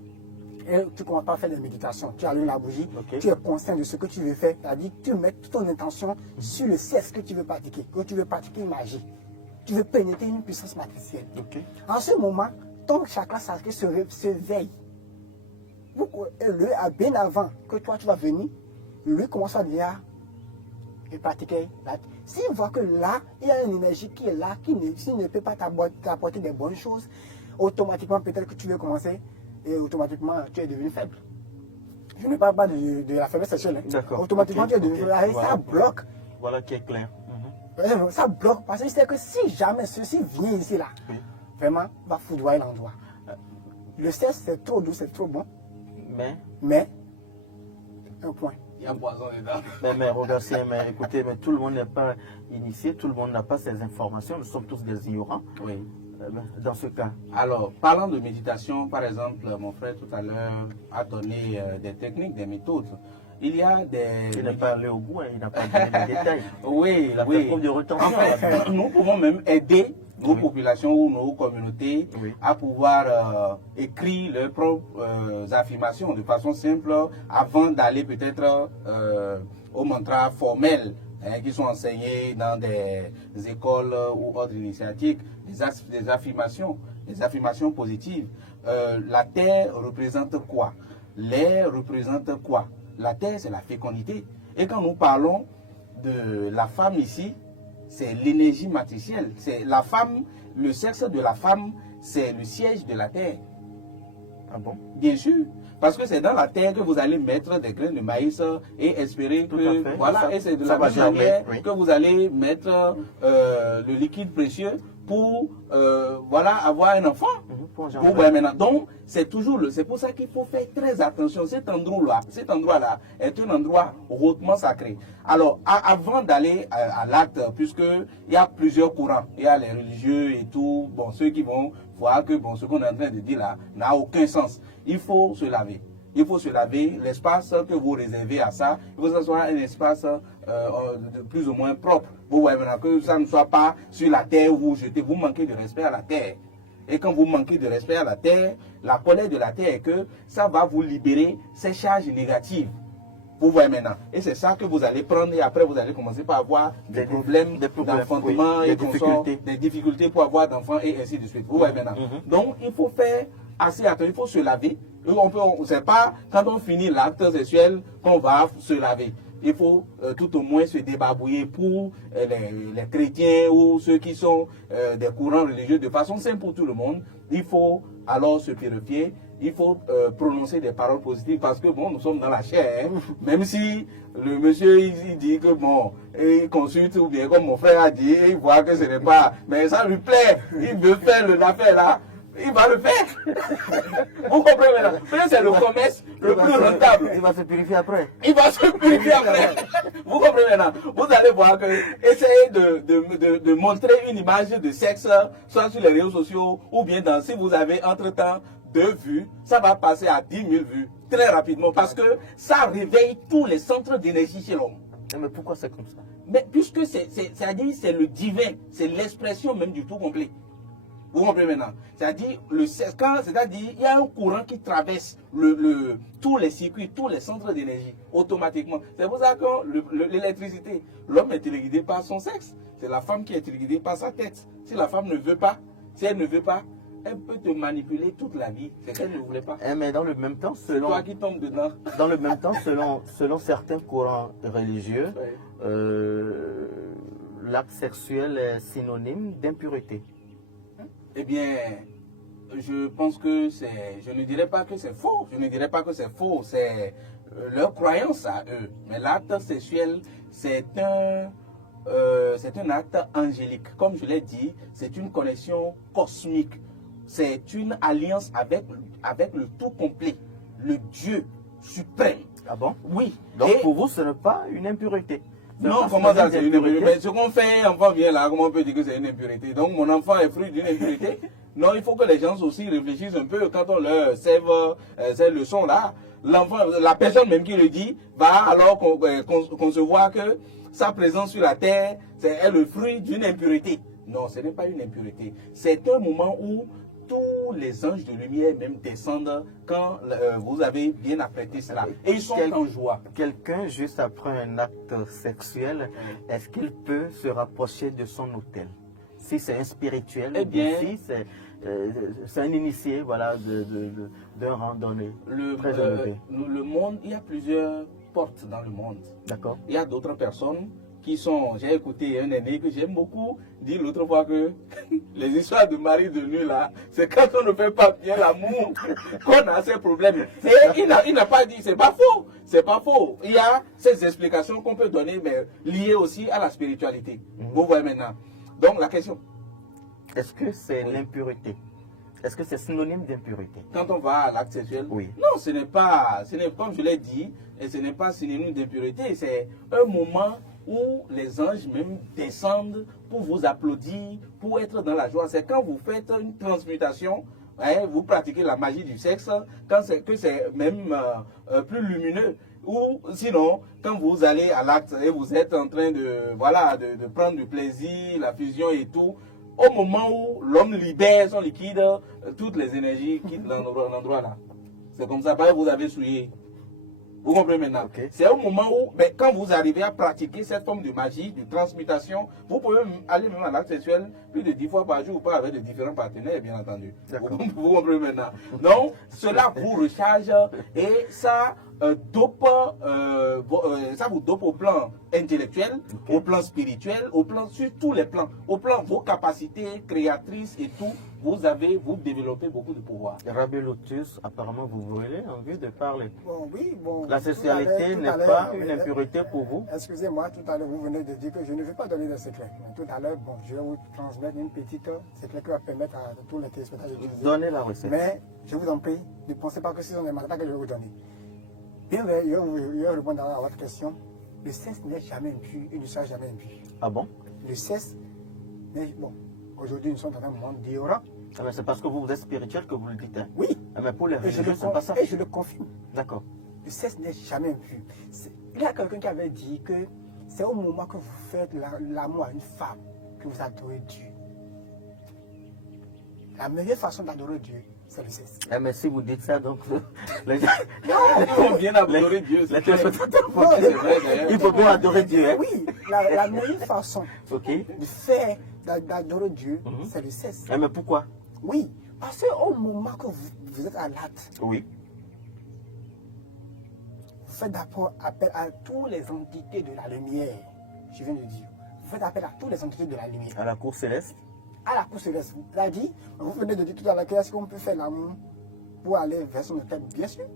Et tu ne commences pas à faire des méditations. Tu allumes la bougie, tu es conscient de ce que tu veux faire. C'est-à-dire que tu mets toute ton intention sur le cesse que tu veux pratiquer. Que tu veux pratiquer une magie. Tu veux pénétrer une puissance matricielle. En ce moment, ton chakra sacré se veille. Bien avant que toi tu vas venir, lui commence à déjà pratiquer l'acte. S'il voit que là, il y a une énergie qui est là, qui ne peut pas t'apporter des bonnes choses, automatiquement peut-être que tu veux commencer et automatiquement tu es devenu faible. Je ne parle pas de la faiblesse sexuelle. D'accord. Automatiquement tu es devenu faible. Et ça bloque. Voilà qui est clair. Ça bloque parce que c'est que si jamais ceci vient ici là, vraiment va foudroyer l'endroit. Le sexe c'est trop doux, c'est trop bon. Mais, un point. Il y a poison dedans. Mais regarde, mais écoutez, mais tout le monde n'est pas initié, tout le monde n'a pas ces informations, nous sommes tous des ignorants. Oui. Dans ce cas. Alors, parlant de méditation, par exemple, mon frère tout à l'heure a donné des techniques, des méthodes. Il y a des... Il n'a pas allé au bout, hein, il n'a pas donné les détails. Oui, il a oui. fait preuve de retention. En fait, nous pouvons même aider nos populations ou nos communautés à pouvoir écrire leurs propres affirmations de façon simple avant d'aller peut-être aux mantras formels qui sont enseignés dans des écoles ou autres initiatives, des affirmations positives. La terre représente quoi? L'air représente quoi? La terre, c'est la fécondité. Et quand nous parlons de la femme ici, c'est l'énergie matricielle. C'est la femme, le sexe de la femme, c'est le siège de la terre. Ah bon? Bien sûr. Parce que c'est dans la terre que vous allez mettre des graines de maïs et espérer que... Voilà, et c'est de la même manière que vous allez mettre le liquide précieux pour voilà, avoir un enfant. Maintenant. Donc, c'est pour ça qu'il faut faire très attention. Cet endroit-là est un endroit hautement sacré. Alors, avant d'aller à l'acte, puisqu'il y a plusieurs courants, il y a les religieux et tout, bon, ceux qui vont voir que bon, ce qu'on est en train de dire là n'a aucun sens. Il faut se laver. Il faut se laver. L'espace que vous réservez à ça, il faut que ce soit un espace plus ou moins propre. Vous voyez maintenant que ça ne soit pas sur la terre où vous jetez. Vous manquez de respect à la terre. Et quand vous manquez de respect à la terre, la colère de la terre est que ça va vous libérer ces charges négatives. Vous voyez maintenant. Et c'est ça que vous allez prendre et après vous allez commencer par avoir des problèmes d'enfantement et des difficultés pour avoir d'enfants et ainsi de suite. Vous voyez maintenant. Donc il faut faire assez attention, il faut se laver. C'est pas quand on finit l'acte sexuel qu'on va se laver. Il faut tout au moins se débarbouiller pour les chrétiens ou ceux qui sont des courants religieux de façon simple pour tout le monde. Il faut alors se purifier. Il faut prononcer des paroles positives parce que bon, nous sommes dans la chair. Hein. Même si le monsieur il dit que bon, il consulte ou bien comme mon frère a dit, il voit que ce n'est pas, mais ça lui plaît. Il veut faire l'affaire là. Il va le faire. Vous comprenez maintenant? C'est le commerce le plus rentable. Il va se purifier après. Il va se purifier après. Vous comprenez maintenant? Vous allez voir que essayez de montrer une image de sexe, soit sur les réseaux sociaux, ou bien si vous avez entre-temps 2 vues, ça va passer à 10 000 vues très rapidement parce que ça réveille tous les centres d'énergie chez l'homme. Mais pourquoi c'est comme ça? Mais puisque c'est-à-dire c'est le divin, c'est l'expression même du tout complet. Vous comprenez maintenant? C'est-à-dire, il y a un courant qui traverse tous les circuits, tous les centres d'énergie, automatiquement. C'est pour ça que l'électricité, l'homme est téléguidé par son sexe. C'est la femme qui est téléguidée par sa tête. Si la femme ne veut pas, si elle ne veut pas, elle peut te manipuler toute la vie. C'est qu'elle ne voulait pas. Mais dans le même temps, selon... toi qui tombes dedans. Dans le même temps, selon certains courants religieux, l'acte sexuel est synonyme d'impureté. Eh bien, je pense que je ne dirais pas que c'est faux. Je ne dirais pas que c'est faux. C'est leur croyance à eux. Mais l'acte sexuel, c'est un acte angélique. Comme je l'ai dit, c'est une connexion cosmique. C'est une alliance avec le tout complet, le Dieu suprême. Ah bon? Oui. Donc pour vous, ce n'est pas une impureté. Non, comment ça c'est une impureté? Mais ce qu'on fait, enfant vient là, comment on peut dire que c'est une impureté? Donc mon enfant est fruit d'une impureté? Non, il faut que les gens aussi réfléchissent un peu quand on leur sève ces leçons-là. L'enfant, la personne même qui le dit, va alors concevoir que sa présence sur la terre, c'est le fruit d'une impureté. Non, ce n'est pas une impureté. C'est un moment où tous les anges de lumière même descendent quand vous avez bien apprêté cela. Et ils sont en joie. Quelqu'un, juste après un acte sexuel, est-ce qu'il peut se rapprocher de son autel? Si c'est un spirituel, eh bien, si c'est un initié, voilà, d'un rang donné, très élevé. Le monde, il y a plusieurs portes dans le monde. D'accord. Il y a d'autres personnes qui sont, j'ai écouté un aîné que j'aime beaucoup, dire l'autre fois que les histoires de mari de nuit là, c'est quand on ne fait pas bien l'amour qu'on a ces problèmes. Et il n'a pas dit, c'est pas faux, c'est pas faux. Il y a ces explications qu'on peut donner, mais liées aussi à la spiritualité. Vous voyez maintenant. Donc la question. Est-ce que c'est l'impureté? Est-ce que c'est synonyme d'impurité? Quand on va à l'acte sexuel, Oui. non, ce n'est pas, comme je l'ai dit, et ce n'est pas synonyme d'impureté. C'est un moment où les anges même descendent pour vous applaudir, pour être dans la joie. C'est quand vous faites une transmutation, hein, vous pratiquez la magie du sexe, quand c'est que c'est même plus lumineux. Ou sinon, quand vous allez à l'acte et vous êtes en train de, voilà, de prendre du plaisir, la fusion et tout, au moment où l'homme libère son liquide, toutes les énergies quittent l'endroit là. C'est comme ça, pareil, vous avez souillé. Vous comprenez maintenant? Okay. C'est au moment où, ben, quand vous arrivez à pratiquer cette forme de magie, de transmutation, vous pouvez aller même à l'acte sexuel plus de 10 fois par jour, pas avec de différents partenaires, bien entendu. Vous comprenez maintenant? Donc, cela vous recharge et ça ça vous dope au plan intellectuel, au plan spirituel, au plan, sur tous les plans, au plan vos capacités créatrices et tout, vous développez beaucoup de pouvoir. Rabbi Lotus, apparemment vous brûlez en vue de parler. Bon, oui, bon. La sexualité n'est pas une impurité pour vous? Excusez-moi, tout à l'heure vous venez de dire que je ne vais pas donner de secret. Tout à l'heure, bon, je vais vous transmettre une petite secret qui va permettre à tous les téléspectateurs d'utiliser. Donnez la recette. Mais je vous en prie, ne pensez pas que ce sont des matins que je vais vous donner. Bien, je vais répondre à votre question. Le sexe n'est jamais impur et ne sera jamais impur. Ah bon? Le sexe, bon, aujourd'hui nous sommes dans un monde d'ignorants. Ah ben c'est parce que vous êtes spirituel que vous le dites. Hein? Oui. Ah mais pour les Et religieux, c'est pas ça. Et je le confirme. D'accord. Le sexe n'est jamais impur. Il y a quelqu'un qui avait dit que c'est au moment que vous faites l'amour à une femme que vous adorez Dieu. La meilleure façon d'adorer Dieu, c'est le sexe. Ah mais si vous dites ça, donc les gens... On vient d'adorer Dieu. Il faut bien adorer Dieu. Hein? Oui, la meilleure façon Okay. de faire d'adorer Dieu, c'est le sexe. Ah mais pourquoi? Oui, parce qu'au moment que vous êtes à l'acte, Oui. vous faites d'abord appel à toutes les entités de la lumière. Je viens de dire. Vous faites appel à toutes les entités de la lumière. À la cour céleste? À la cour céleste. Vous l'avez dit, vous venez de dire tout à l'heure, est-ce qu'on peut faire l'amour pour aller vers son hôtel? Bien sûr.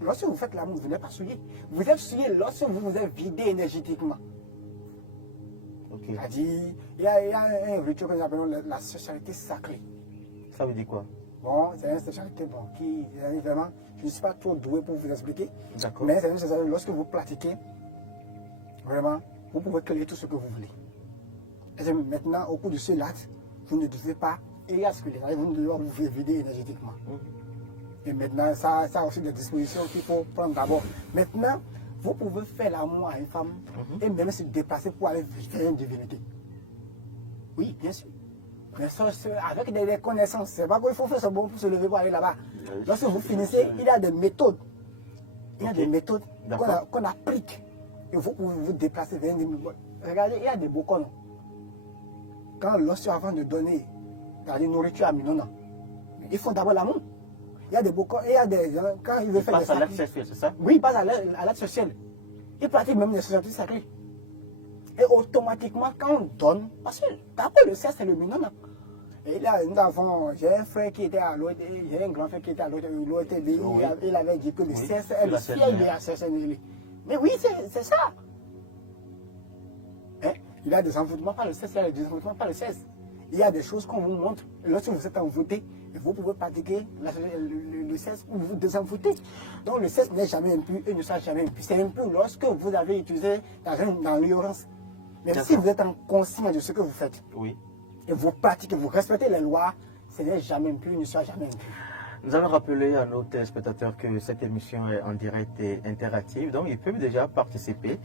Lorsque vous faites l'amour, vous n'êtes pas souillé. Vous êtes souillé lorsque vous vous êtes vidé énergétiquement. Ok. C'est-à-dire, il y a un rituel que nous appelons la sexualité sacrée. Ça veut dire quoi? Bon, c'est une sexualité qui, vraiment, je ne suis pas trop doué pour vous expliquer. D'accord. Mais c'est une sexualité, lorsque vous pratiquez, vraiment, vous pouvez créer tout ce que vous voulez. Et maintenant, au cours de ce acte, vous ne devez pas éjaculer, vous ne devez pas vous vider énergétiquement. Et maintenant, ça a aussi des dispositions qu'il faut prendre d'abord. Maintenant, vous pouvez faire l'amour à une femme et même se déplacer pour aller vers une divinité. Oui, bien sûr. Mais ça, avec des connaissances, c'est pas qu'il faut faire ce bon pour se lever pour aller là-bas. Lorsque vous finissez, il y a des méthodes. Il y a des méthodes qu'on applique. Et vous pouvez vous déplacer vers une divinité. Regardez, il y a des bocons. Quand lorsque avant de donner la nourriture à Minona, ils font d'abord l'amour. Il y a des bocons, il y a des gens, quand ils veulent faire des passe à l'acte sexuel, c'est ça? Oui, ils passent à l'acte sexuel. Ils pratiquent même des sociétés sacrées. Et automatiquement, quand on donne, parce que d'abord le sexe, c'est le Minona. Et là, nous avons, j'ai un frère qui était à l'OET, j'ai un grand frère qui était à l'OET, il avait dit que le sexe est le ciel de la sexualité. Mais oui, c'est ça. Hein? Il y a des envoûtements par le sexe, il y a des envoûtements par le sexe. Il y a des choses qu'on vous montre, et lorsque vous êtes envoûté, vous pouvez pratiquer le sexe ou vous désenvoûter. Donc le sexe n'est jamais impur et ne sera jamais impur. C'est impur lorsque vous avez utilisé dans l'ignorance. Mais si vous êtes en conscience de ce que vous faites, oui, et vous pratiquez, vous respectez les lois, ce n'est jamais impur, ne sera jamais impur. Nous allons rappeler à nos téléspectateurs que cette émission est en direct et interactive, donc ils peuvent déjà participer.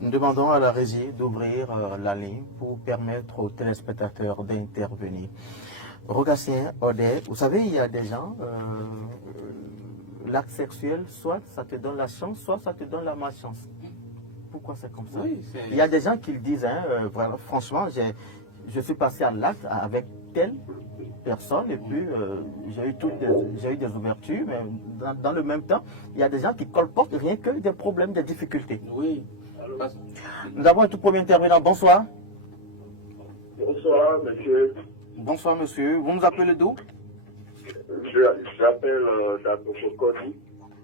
Nous demandons à la régie d'ouvrir la ligne pour permettre aux téléspectateurs d'intervenir. Rogatien, Odé, vous savez, il y a des gens, l'acte sexuel, soit ça te donne la chance, soit ça te donne la malchance. Pourquoi c'est comme ça? Oui, il y a des gens qui le disent, hein, voilà, franchement, je suis passé à l'acte avec telle personne et puis j'ai eu des ouvertures, mais dans le même temps, il y a des gens qui colportent rien que des problèmes, des difficultés. Oui. Nous avons un tout premier intervenant. Bonsoir. Bonsoir, monsieur. Bonsoir, monsieur. Vous nous appelez d'où? J'appelle d'Atropocodi.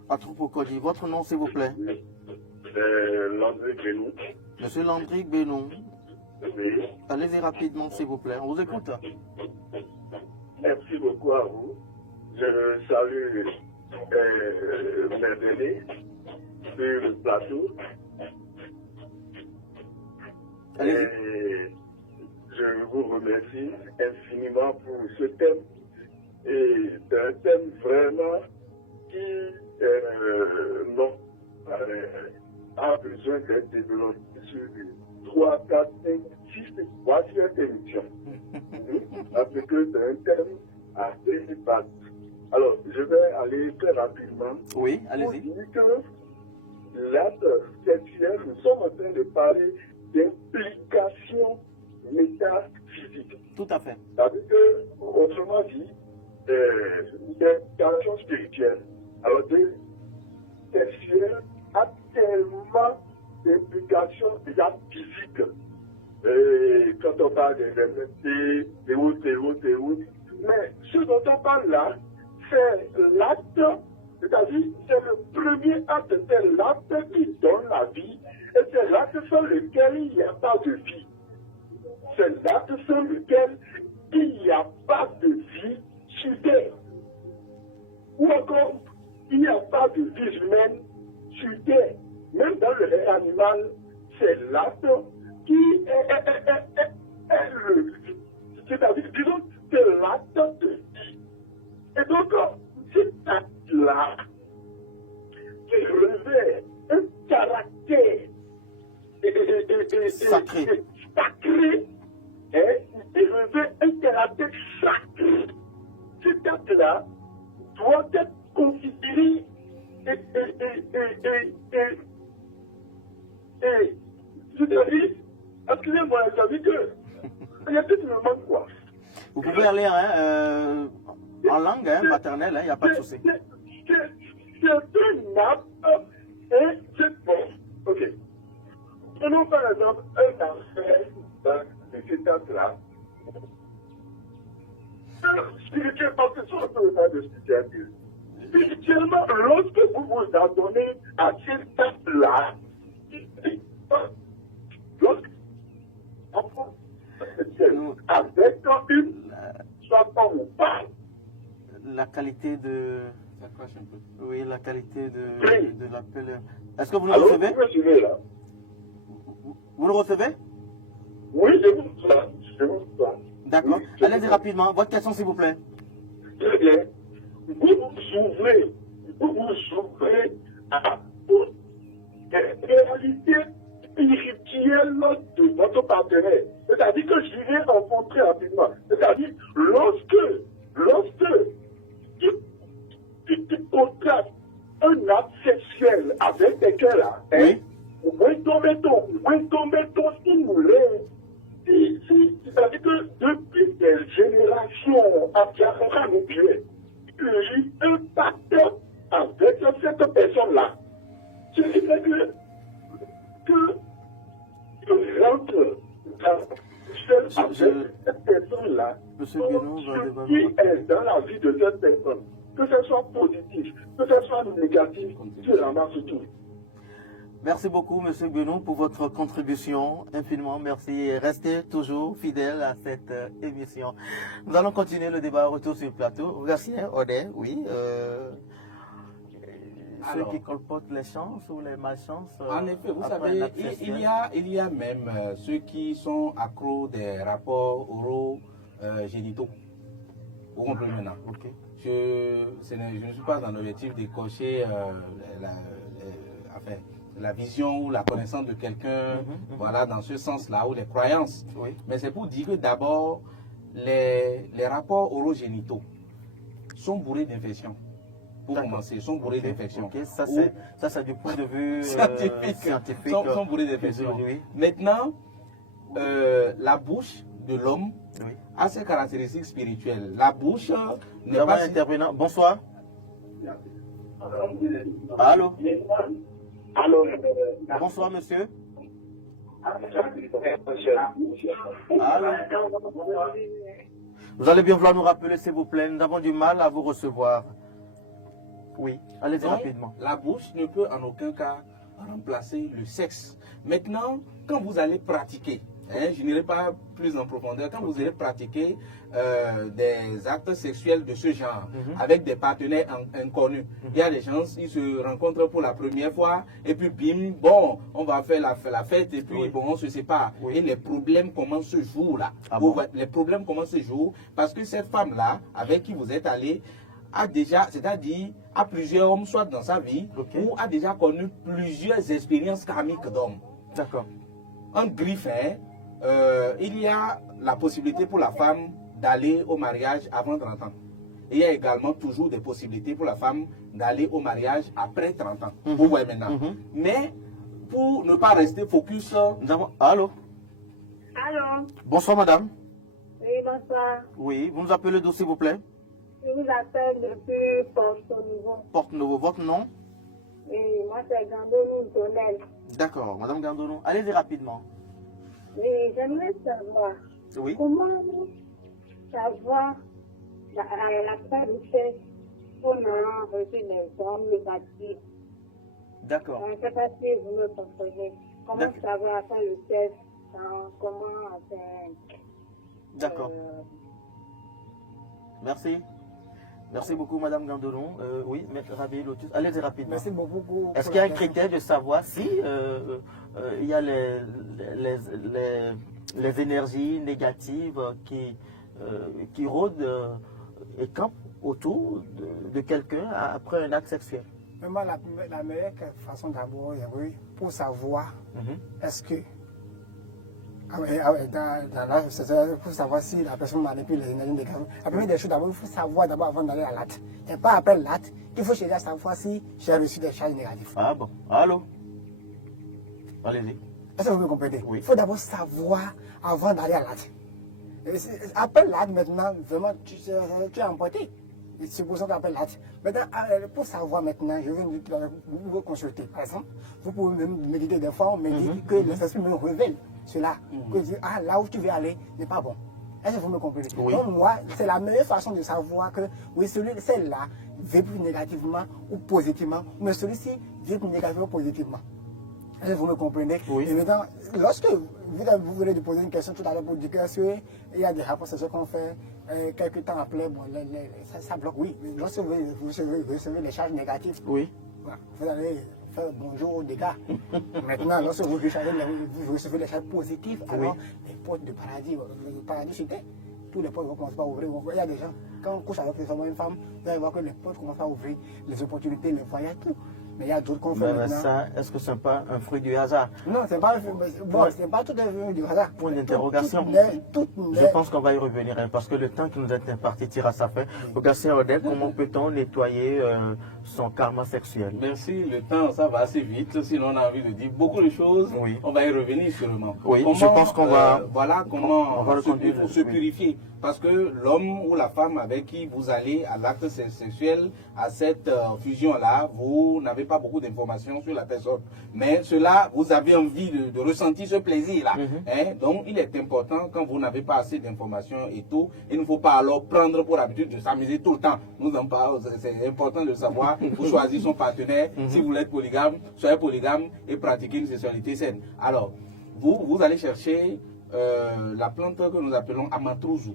Atropocodi. Votre nom, s'il vous plaît? C'est Landry Benou. Monsieur Landry Benou. Oui. Allez-y rapidement, s'il vous plaît. On vous écoute. Merci beaucoup à vous. Je salue mes aînés sur le plateau. Et je vous remercie infiniment pour ce thème. Et c'est un thème vraiment qui a besoin d'être développé sur 3, 4, 5, 6 fois sur cette émission. Parce que c'est un thème assez vaste. Alors, je vais aller très rapidement. Oui, Pour allez-y. dire que l'acte sexuel, nous sommes en train de parler d'implication métaphysique. Tout à fait. C'est-à-dire que, autrement dit, d'implication spirituelle. Alors, sexuelle a tellement d'implications déjà physiques. Et quand on parle des MST, des autres. Mais ce dont on parle là, c'est l'acte, c'est-à-dire c'est le premier acte, c'est l'acte qui donne la vie, et c'est l'acte sans lequel il n'y a pas de vie. C'est l'acte sans lequel il n'y a pas de vie sur Terre. Ou encore, il n'y a pas de vie humaine sur Terre. Même dans le règne animal, c'est l'acte qui est le... C'est-à-dire, disons, c'est l'acte de vie. Et donc, cet acte-là, qui revêt un caractère Sacré. sacré, il revêt un caractère sacré. Cet acte-là doit être considéré c'est-à-dire, excusez-moi, ça veut dire que il y a tout le monde quoi. Vous pouvez aller en langue maternelle, il n'y a pas de souci. C'est un acte et c'est bon. Ok. Prenons par exemple un aspect de cet acte-là. Spirituel, parce que ça, on peut faire de spiritualité. Spirituellement, lorsque vous vous adonnez à cet acte-là, avec une soit homme ou pas. La qualité de... Ça crache un peu. Oui, la qualité de Oui. l'appel. Est-ce que vous le Alors, recevez? vous me suivez là? Vous le recevez? Oui, je vous reçois. Je vous reçois. D'accord. Oui, je Allez-y vous rapidement. Votre question, s'il vous plaît. Très bien. Vous vous ouvrez à une réalité spirituelle de votre partenaire. C'est-à-dire que j'irai rencontrer rapidement. C'est-à-dire, lorsque tu contractes un acte sexuel avec quelqu'un là, Oui. ton stimulé. C'est-à-dire que depuis des générations, après nous Dieu, il y a un pacte avec cette personne-là. Ce qui fait que rentre dans cette personne-là, Monsieur Guénon va débattre. qui est dans la vie de cette personne, que ce soit positif, que ce soit négatif, tu ramasses tout. Merci beaucoup, Monsieur Guénon, pour votre contribution. Infiniment merci et restez toujours fidèle à cette émission. Nous allons continuer le débat retour sur le plateau. Merci, Odé, oui. Ceux qui colportent les chances ou les malchances. En effet, vous après savez, l'acte sexuel. il y a même ceux qui sont accros des rapports oraux génitaux. Vous comprenez maintenant? Ok. Je ne suis pas dans l'objectif de cocher la vision ou la connaissance de quelqu'un, voilà, dans ce sens-là, ou les croyances. Oui. Mais c'est pour dire que d'abord, les rapports orogénitaux sont bourrés d'infections. Pour commencer, sont bourrés d'infections. Ok, ça c'est du point de vue scientifique. Sont bourrés d'infections. Oui. Maintenant, la bouche de l'homme Oui. a ses caractéristiques spirituelles. La bouche Nous n'est avons pas... un intervenant. Bonsoir. Allô. Alors, Bonsoir, monsieur. Allô. Vous allez bien vouloir nous rappeler, s'il vous plaît. Nous avons du mal à vous recevoir. Oui, allez-y Donc, rapidement. la bouche ne peut en aucun cas remplacer le sexe. Maintenant, quand vous allez pratiquer, Hein, je n'irai pas plus en profondeur. Quand vous allez pratiquer des actes sexuels de ce genre avec des partenaires inconnus, il y a des gens, ils se rencontrent pour la première fois et puis bim, bon, on va faire la fête et puis bon, on se sépare. Et les problèmes commencent ce jour-là. Les problèmes commencent ce jour parce que cette femme-là, avec qui vous êtes allé, a déjà, c'est-à-dire a plusieurs hommes, soit dans sa vie, ou a déjà connu plusieurs expériences karmiques d'hommes. D'accord. En griffin, il y a la possibilité pour la femme d'aller au mariage avant 30 ans. Et il y a également toujours des possibilités pour la femme d'aller au mariage après 30 ans. Vous voyez maintenant. Mais pour ne pas rester focus... Allô? Allô? Bonsoir madame. Oui, bonsoir. Oui, vous nous appelez d'où s'il vous plaît? Je vous appelle depuis Porto-Nouveau. Porte-Nouveau, votre nom? Oui, moi c'est Gandonou Tonel. D'accord, madame Gandonou. Allez-y rapidement. Oui, j'aimerais savoir comment savoir la fin du fait qu'on a reçu des hommes négatifs. D'accord. Je ne sais pas si vous me comprenez. Comment savoir faire le test, comment faire... D'accord. Merci. Merci beaucoup, madame Gandonou. Oui, maître Rabi Lotus. Allez-y rapidement. Merci beaucoup. Est-ce qu'il y a un critère de savoir si il y a les énergies négatives qui rôdent et campent autour de quelqu'un après un acte sexuel? Vraiment, la meilleure façon d'abord, pour savoir est-ce que pour savoir si la personne manipule les énergies négatives. La première des choses, d'abord, il faut savoir d'abord avant d'aller à l'acte. Et pas après l'acte, il faut chercher à savoir si j'ai reçu des charges négatives. Ah bon, allô? Allez-y. Est-ce que vous me comprenez? Oui. Il faut d'abord savoir avant d'aller à l'acte. Après l'acte, maintenant, vraiment, tu es emporté. Supposons qu'après l'acte. Maintenant, pour savoir maintenant, je vais vous consulter. Par exemple, vous pouvez même méditer des fois, on médite que les esprits me révèlent cela. Que je dis, là où tu veux aller n'est pas bon. Est-ce que vous me comprenez? Oui. Donc, moi, c'est la meilleure façon de savoir que oui, celle-là vibre négativement ou positivement, mais celui-ci vibre négativement ou positivement. Est-ce que vous me comprenez? Oui. Et maintenant, lorsque vous venez de poser une question tout à l'heure pour dire qu'il y a des rapports sexuels qu'on fait quelques temps après, bon, ça bloque, oui. Mais lorsque vous recevez les charges négatives, Oui. voilà, vous allez faire bonjour aux dégâts. Maintenant, lorsque vous recevez les charges positives, alors les portes de paradis, le paradis sur terre, tous les portes vont commencer à ouvrir. Il y a des gens, quand on couche avec une femme, vous allez voir que les portes commencent à ouvrir, les opportunités, les voyages, tout. Mais il y a d'autres qu'on fait maintenant. Ça, est-ce que ce n'est pas un fruit du hasard? Non, c'est pas tout un fruit du hasard. Pour une interrogation. Je pense qu'on va y revenir, parce que le temps qui nous est imparti tire à sa fin. Regardez, Odette, comment peut-on nettoyer son karma sexuel? Merci, le temps, ça va assez vite, sinon on a envie de dire beaucoup de choses. Oui. On va y revenir sûrement. Oui, je pense qu'on va... Voilà comment on va se purifier. Parce que l'homme ou la femme avec qui vous allez à l'acte sexuel, à cette fusion-là, vous n'avez pas beaucoup d'informations sur la personne. Mais cela, vous avez envie de ressentir ce plaisir-là. Hein? Donc, il est important, quand vous n'avez pas assez d'informations et tout, il ne faut pas alors prendre pour habitude de s'amuser tout le temps. Nous en parlons, c'est important de savoir. Vous choisissez son partenaire. Si vous êtes polygame, soyez polygame et pratiquez une sexualité saine. Alors, vous allez chercher la plante que nous appelons Amatruzu.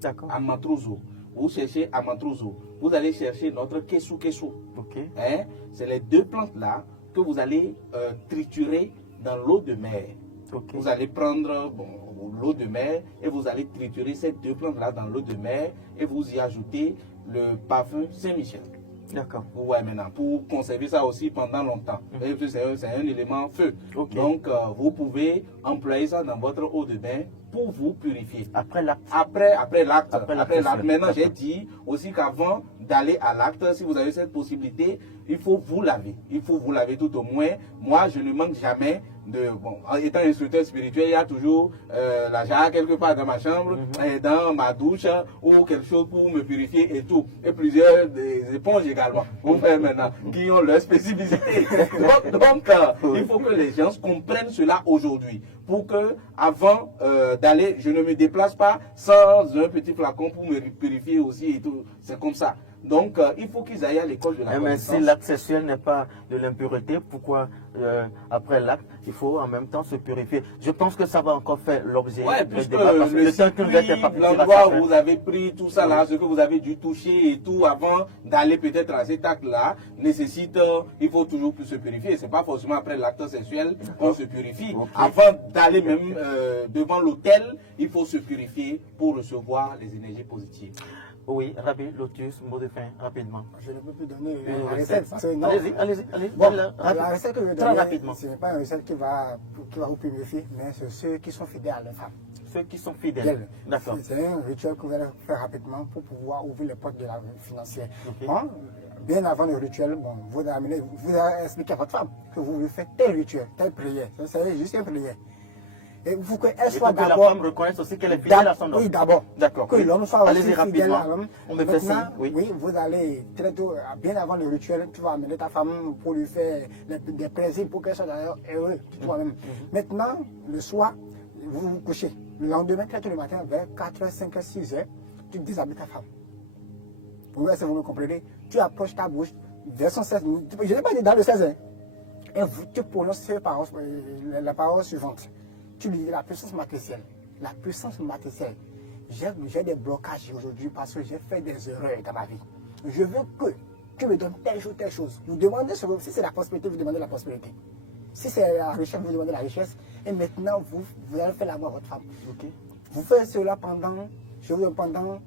D'accord. Amatruzu. Vous cherchez Amatruzu. Vous allez chercher notre Kesu Kesu. Okay. Hein? C'est les deux plantes-là que vous allez triturer dans l'eau de mer. Okay. Vous allez prendre l'eau de mer et vous allez triturer ces deux plantes-là dans l'eau de mer et vous y ajoutez le parfum Saint-Michel. D'accord. Ouais, maintenant, pour conserver ça aussi pendant longtemps. C'est un élément feu. Okay. Donc, vous pouvez employer ça dans votre eau de bain pour vous purifier. Après l'acte. Après l'acte. Maintenant, j'ai dit aussi qu'avant d'aller à l'acte, si vous avez cette possibilité, il faut vous laver. Il faut vous laver tout au moins. Moi, je ne manque jamais de... Bon, en étant instructeur spirituel, il y a toujours la jarre quelque part dans ma chambre, dans ma douche, ou quelque chose pour me purifier et tout. Et plusieurs des éponges également, pour faire maintenant, qui ont leur spécificité. Donc il faut que les gens comprennent cela aujourd'hui. Pour que, avant d'aller, je ne me déplace pas sans un petit flacon pour me purifier aussi et tout. C'est comme ça. Donc, il faut qu'ils aillent à l'école de la connaissance. Mais si l'acte sexuel n'est pas de l'impureté, pourquoi après l'acte, il faut en même temps se purifier. Je pense que ça va encore faire l'objet Ouais, de puisque débat parce que le le temps que nous était pas l'endroit où vous avez pris tout ça là, ce que vous avez dû toucher et tout avant d'aller peut-être à cet acte-là, nécessite, il faut toujours plus se purifier. C'est pas forcément après l'acte sexuel qu'on se purifie. Okay. Avant d'aller même devant l'autel, il faut se purifier pour recevoir les énergies positives. Oui, Rabbi Lotus, mot de fin, rapidement. Je ne peux plus donner Une la recette. parce que non. Allez-y. Bon, Rapide. la recette que je vais Très donner, rapidement. ce n'est pas une recette qui va vous purifier, mais c'est ceux qui sont fidèles à leur femme. Ceux qui sont fidèles. D'accord. C'est un rituel que vous allez faire rapidement pour pouvoir ouvrir les portes de la vie financière. Ok. Bon, bien avant le rituel, bon, vous allez expliquer à votre femme que vous voulez faire tel rituel, telle prière. C'est juste une prière. Et il faut qu'elle soit que la d'abord. femme reconnaisse aussi qu'elle est fidèle à son homme. Oui, d'abord. D'accord. Que Oui. l'homme soit aussi Allez-y fidèle à rapidement. l'homme. On me fait Maintenant, signe. Oui. vous allez très tôt, bien avant le rituel, tu vas amener ta femme pour lui faire des plaisirs pour qu'elle soit d'ailleurs heureuse toi-même. Maintenant, le soir, vous vous couchez. Le lendemain, très tôt le matin, vers 4h, 5h, 6h, tu déshabilles ta femme. Vous voyez, si vous me comprenez, tu approches ta bouche, version 16, je n'ai pas dit dans le 16, hein, et tu prononces la parole suivante. Tu lui dis la puissance matricielle. La puissance matricielle. J'ai des blocages aujourd'hui parce que j'ai fait des erreurs dans ma vie. Je veux que tu me donnes telle chose. Vous demandez, si c'est la prospérité, vous demandez la prospérité. Si c'est la richesse, vous demandez la richesse. Et maintenant, vous allez faire l'amour à votre femme. Ok. Vous faites cela pendant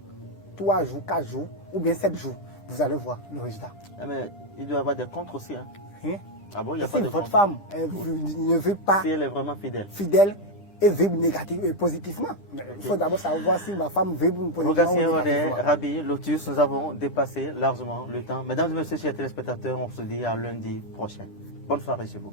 3 jours, 4 jours, ou bien 7 jours. Vous allez voir le résultat. Ah, mais il doit y avoir des contres aussi. Hein. Hein? Ah bon, il n'y a Si pas de votre contre. femme ne veut pas Si elle est vraiment fidèle. fidèle et vibre négativement et positivement. Il faut d'abord savoir si ma femme vibre positivement. Rabbi Lotus, nous avons dépassé largement le temps. Mesdames et messieurs, chers téléspectateurs, on se dit à lundi prochain. Bonne soirée chez vous.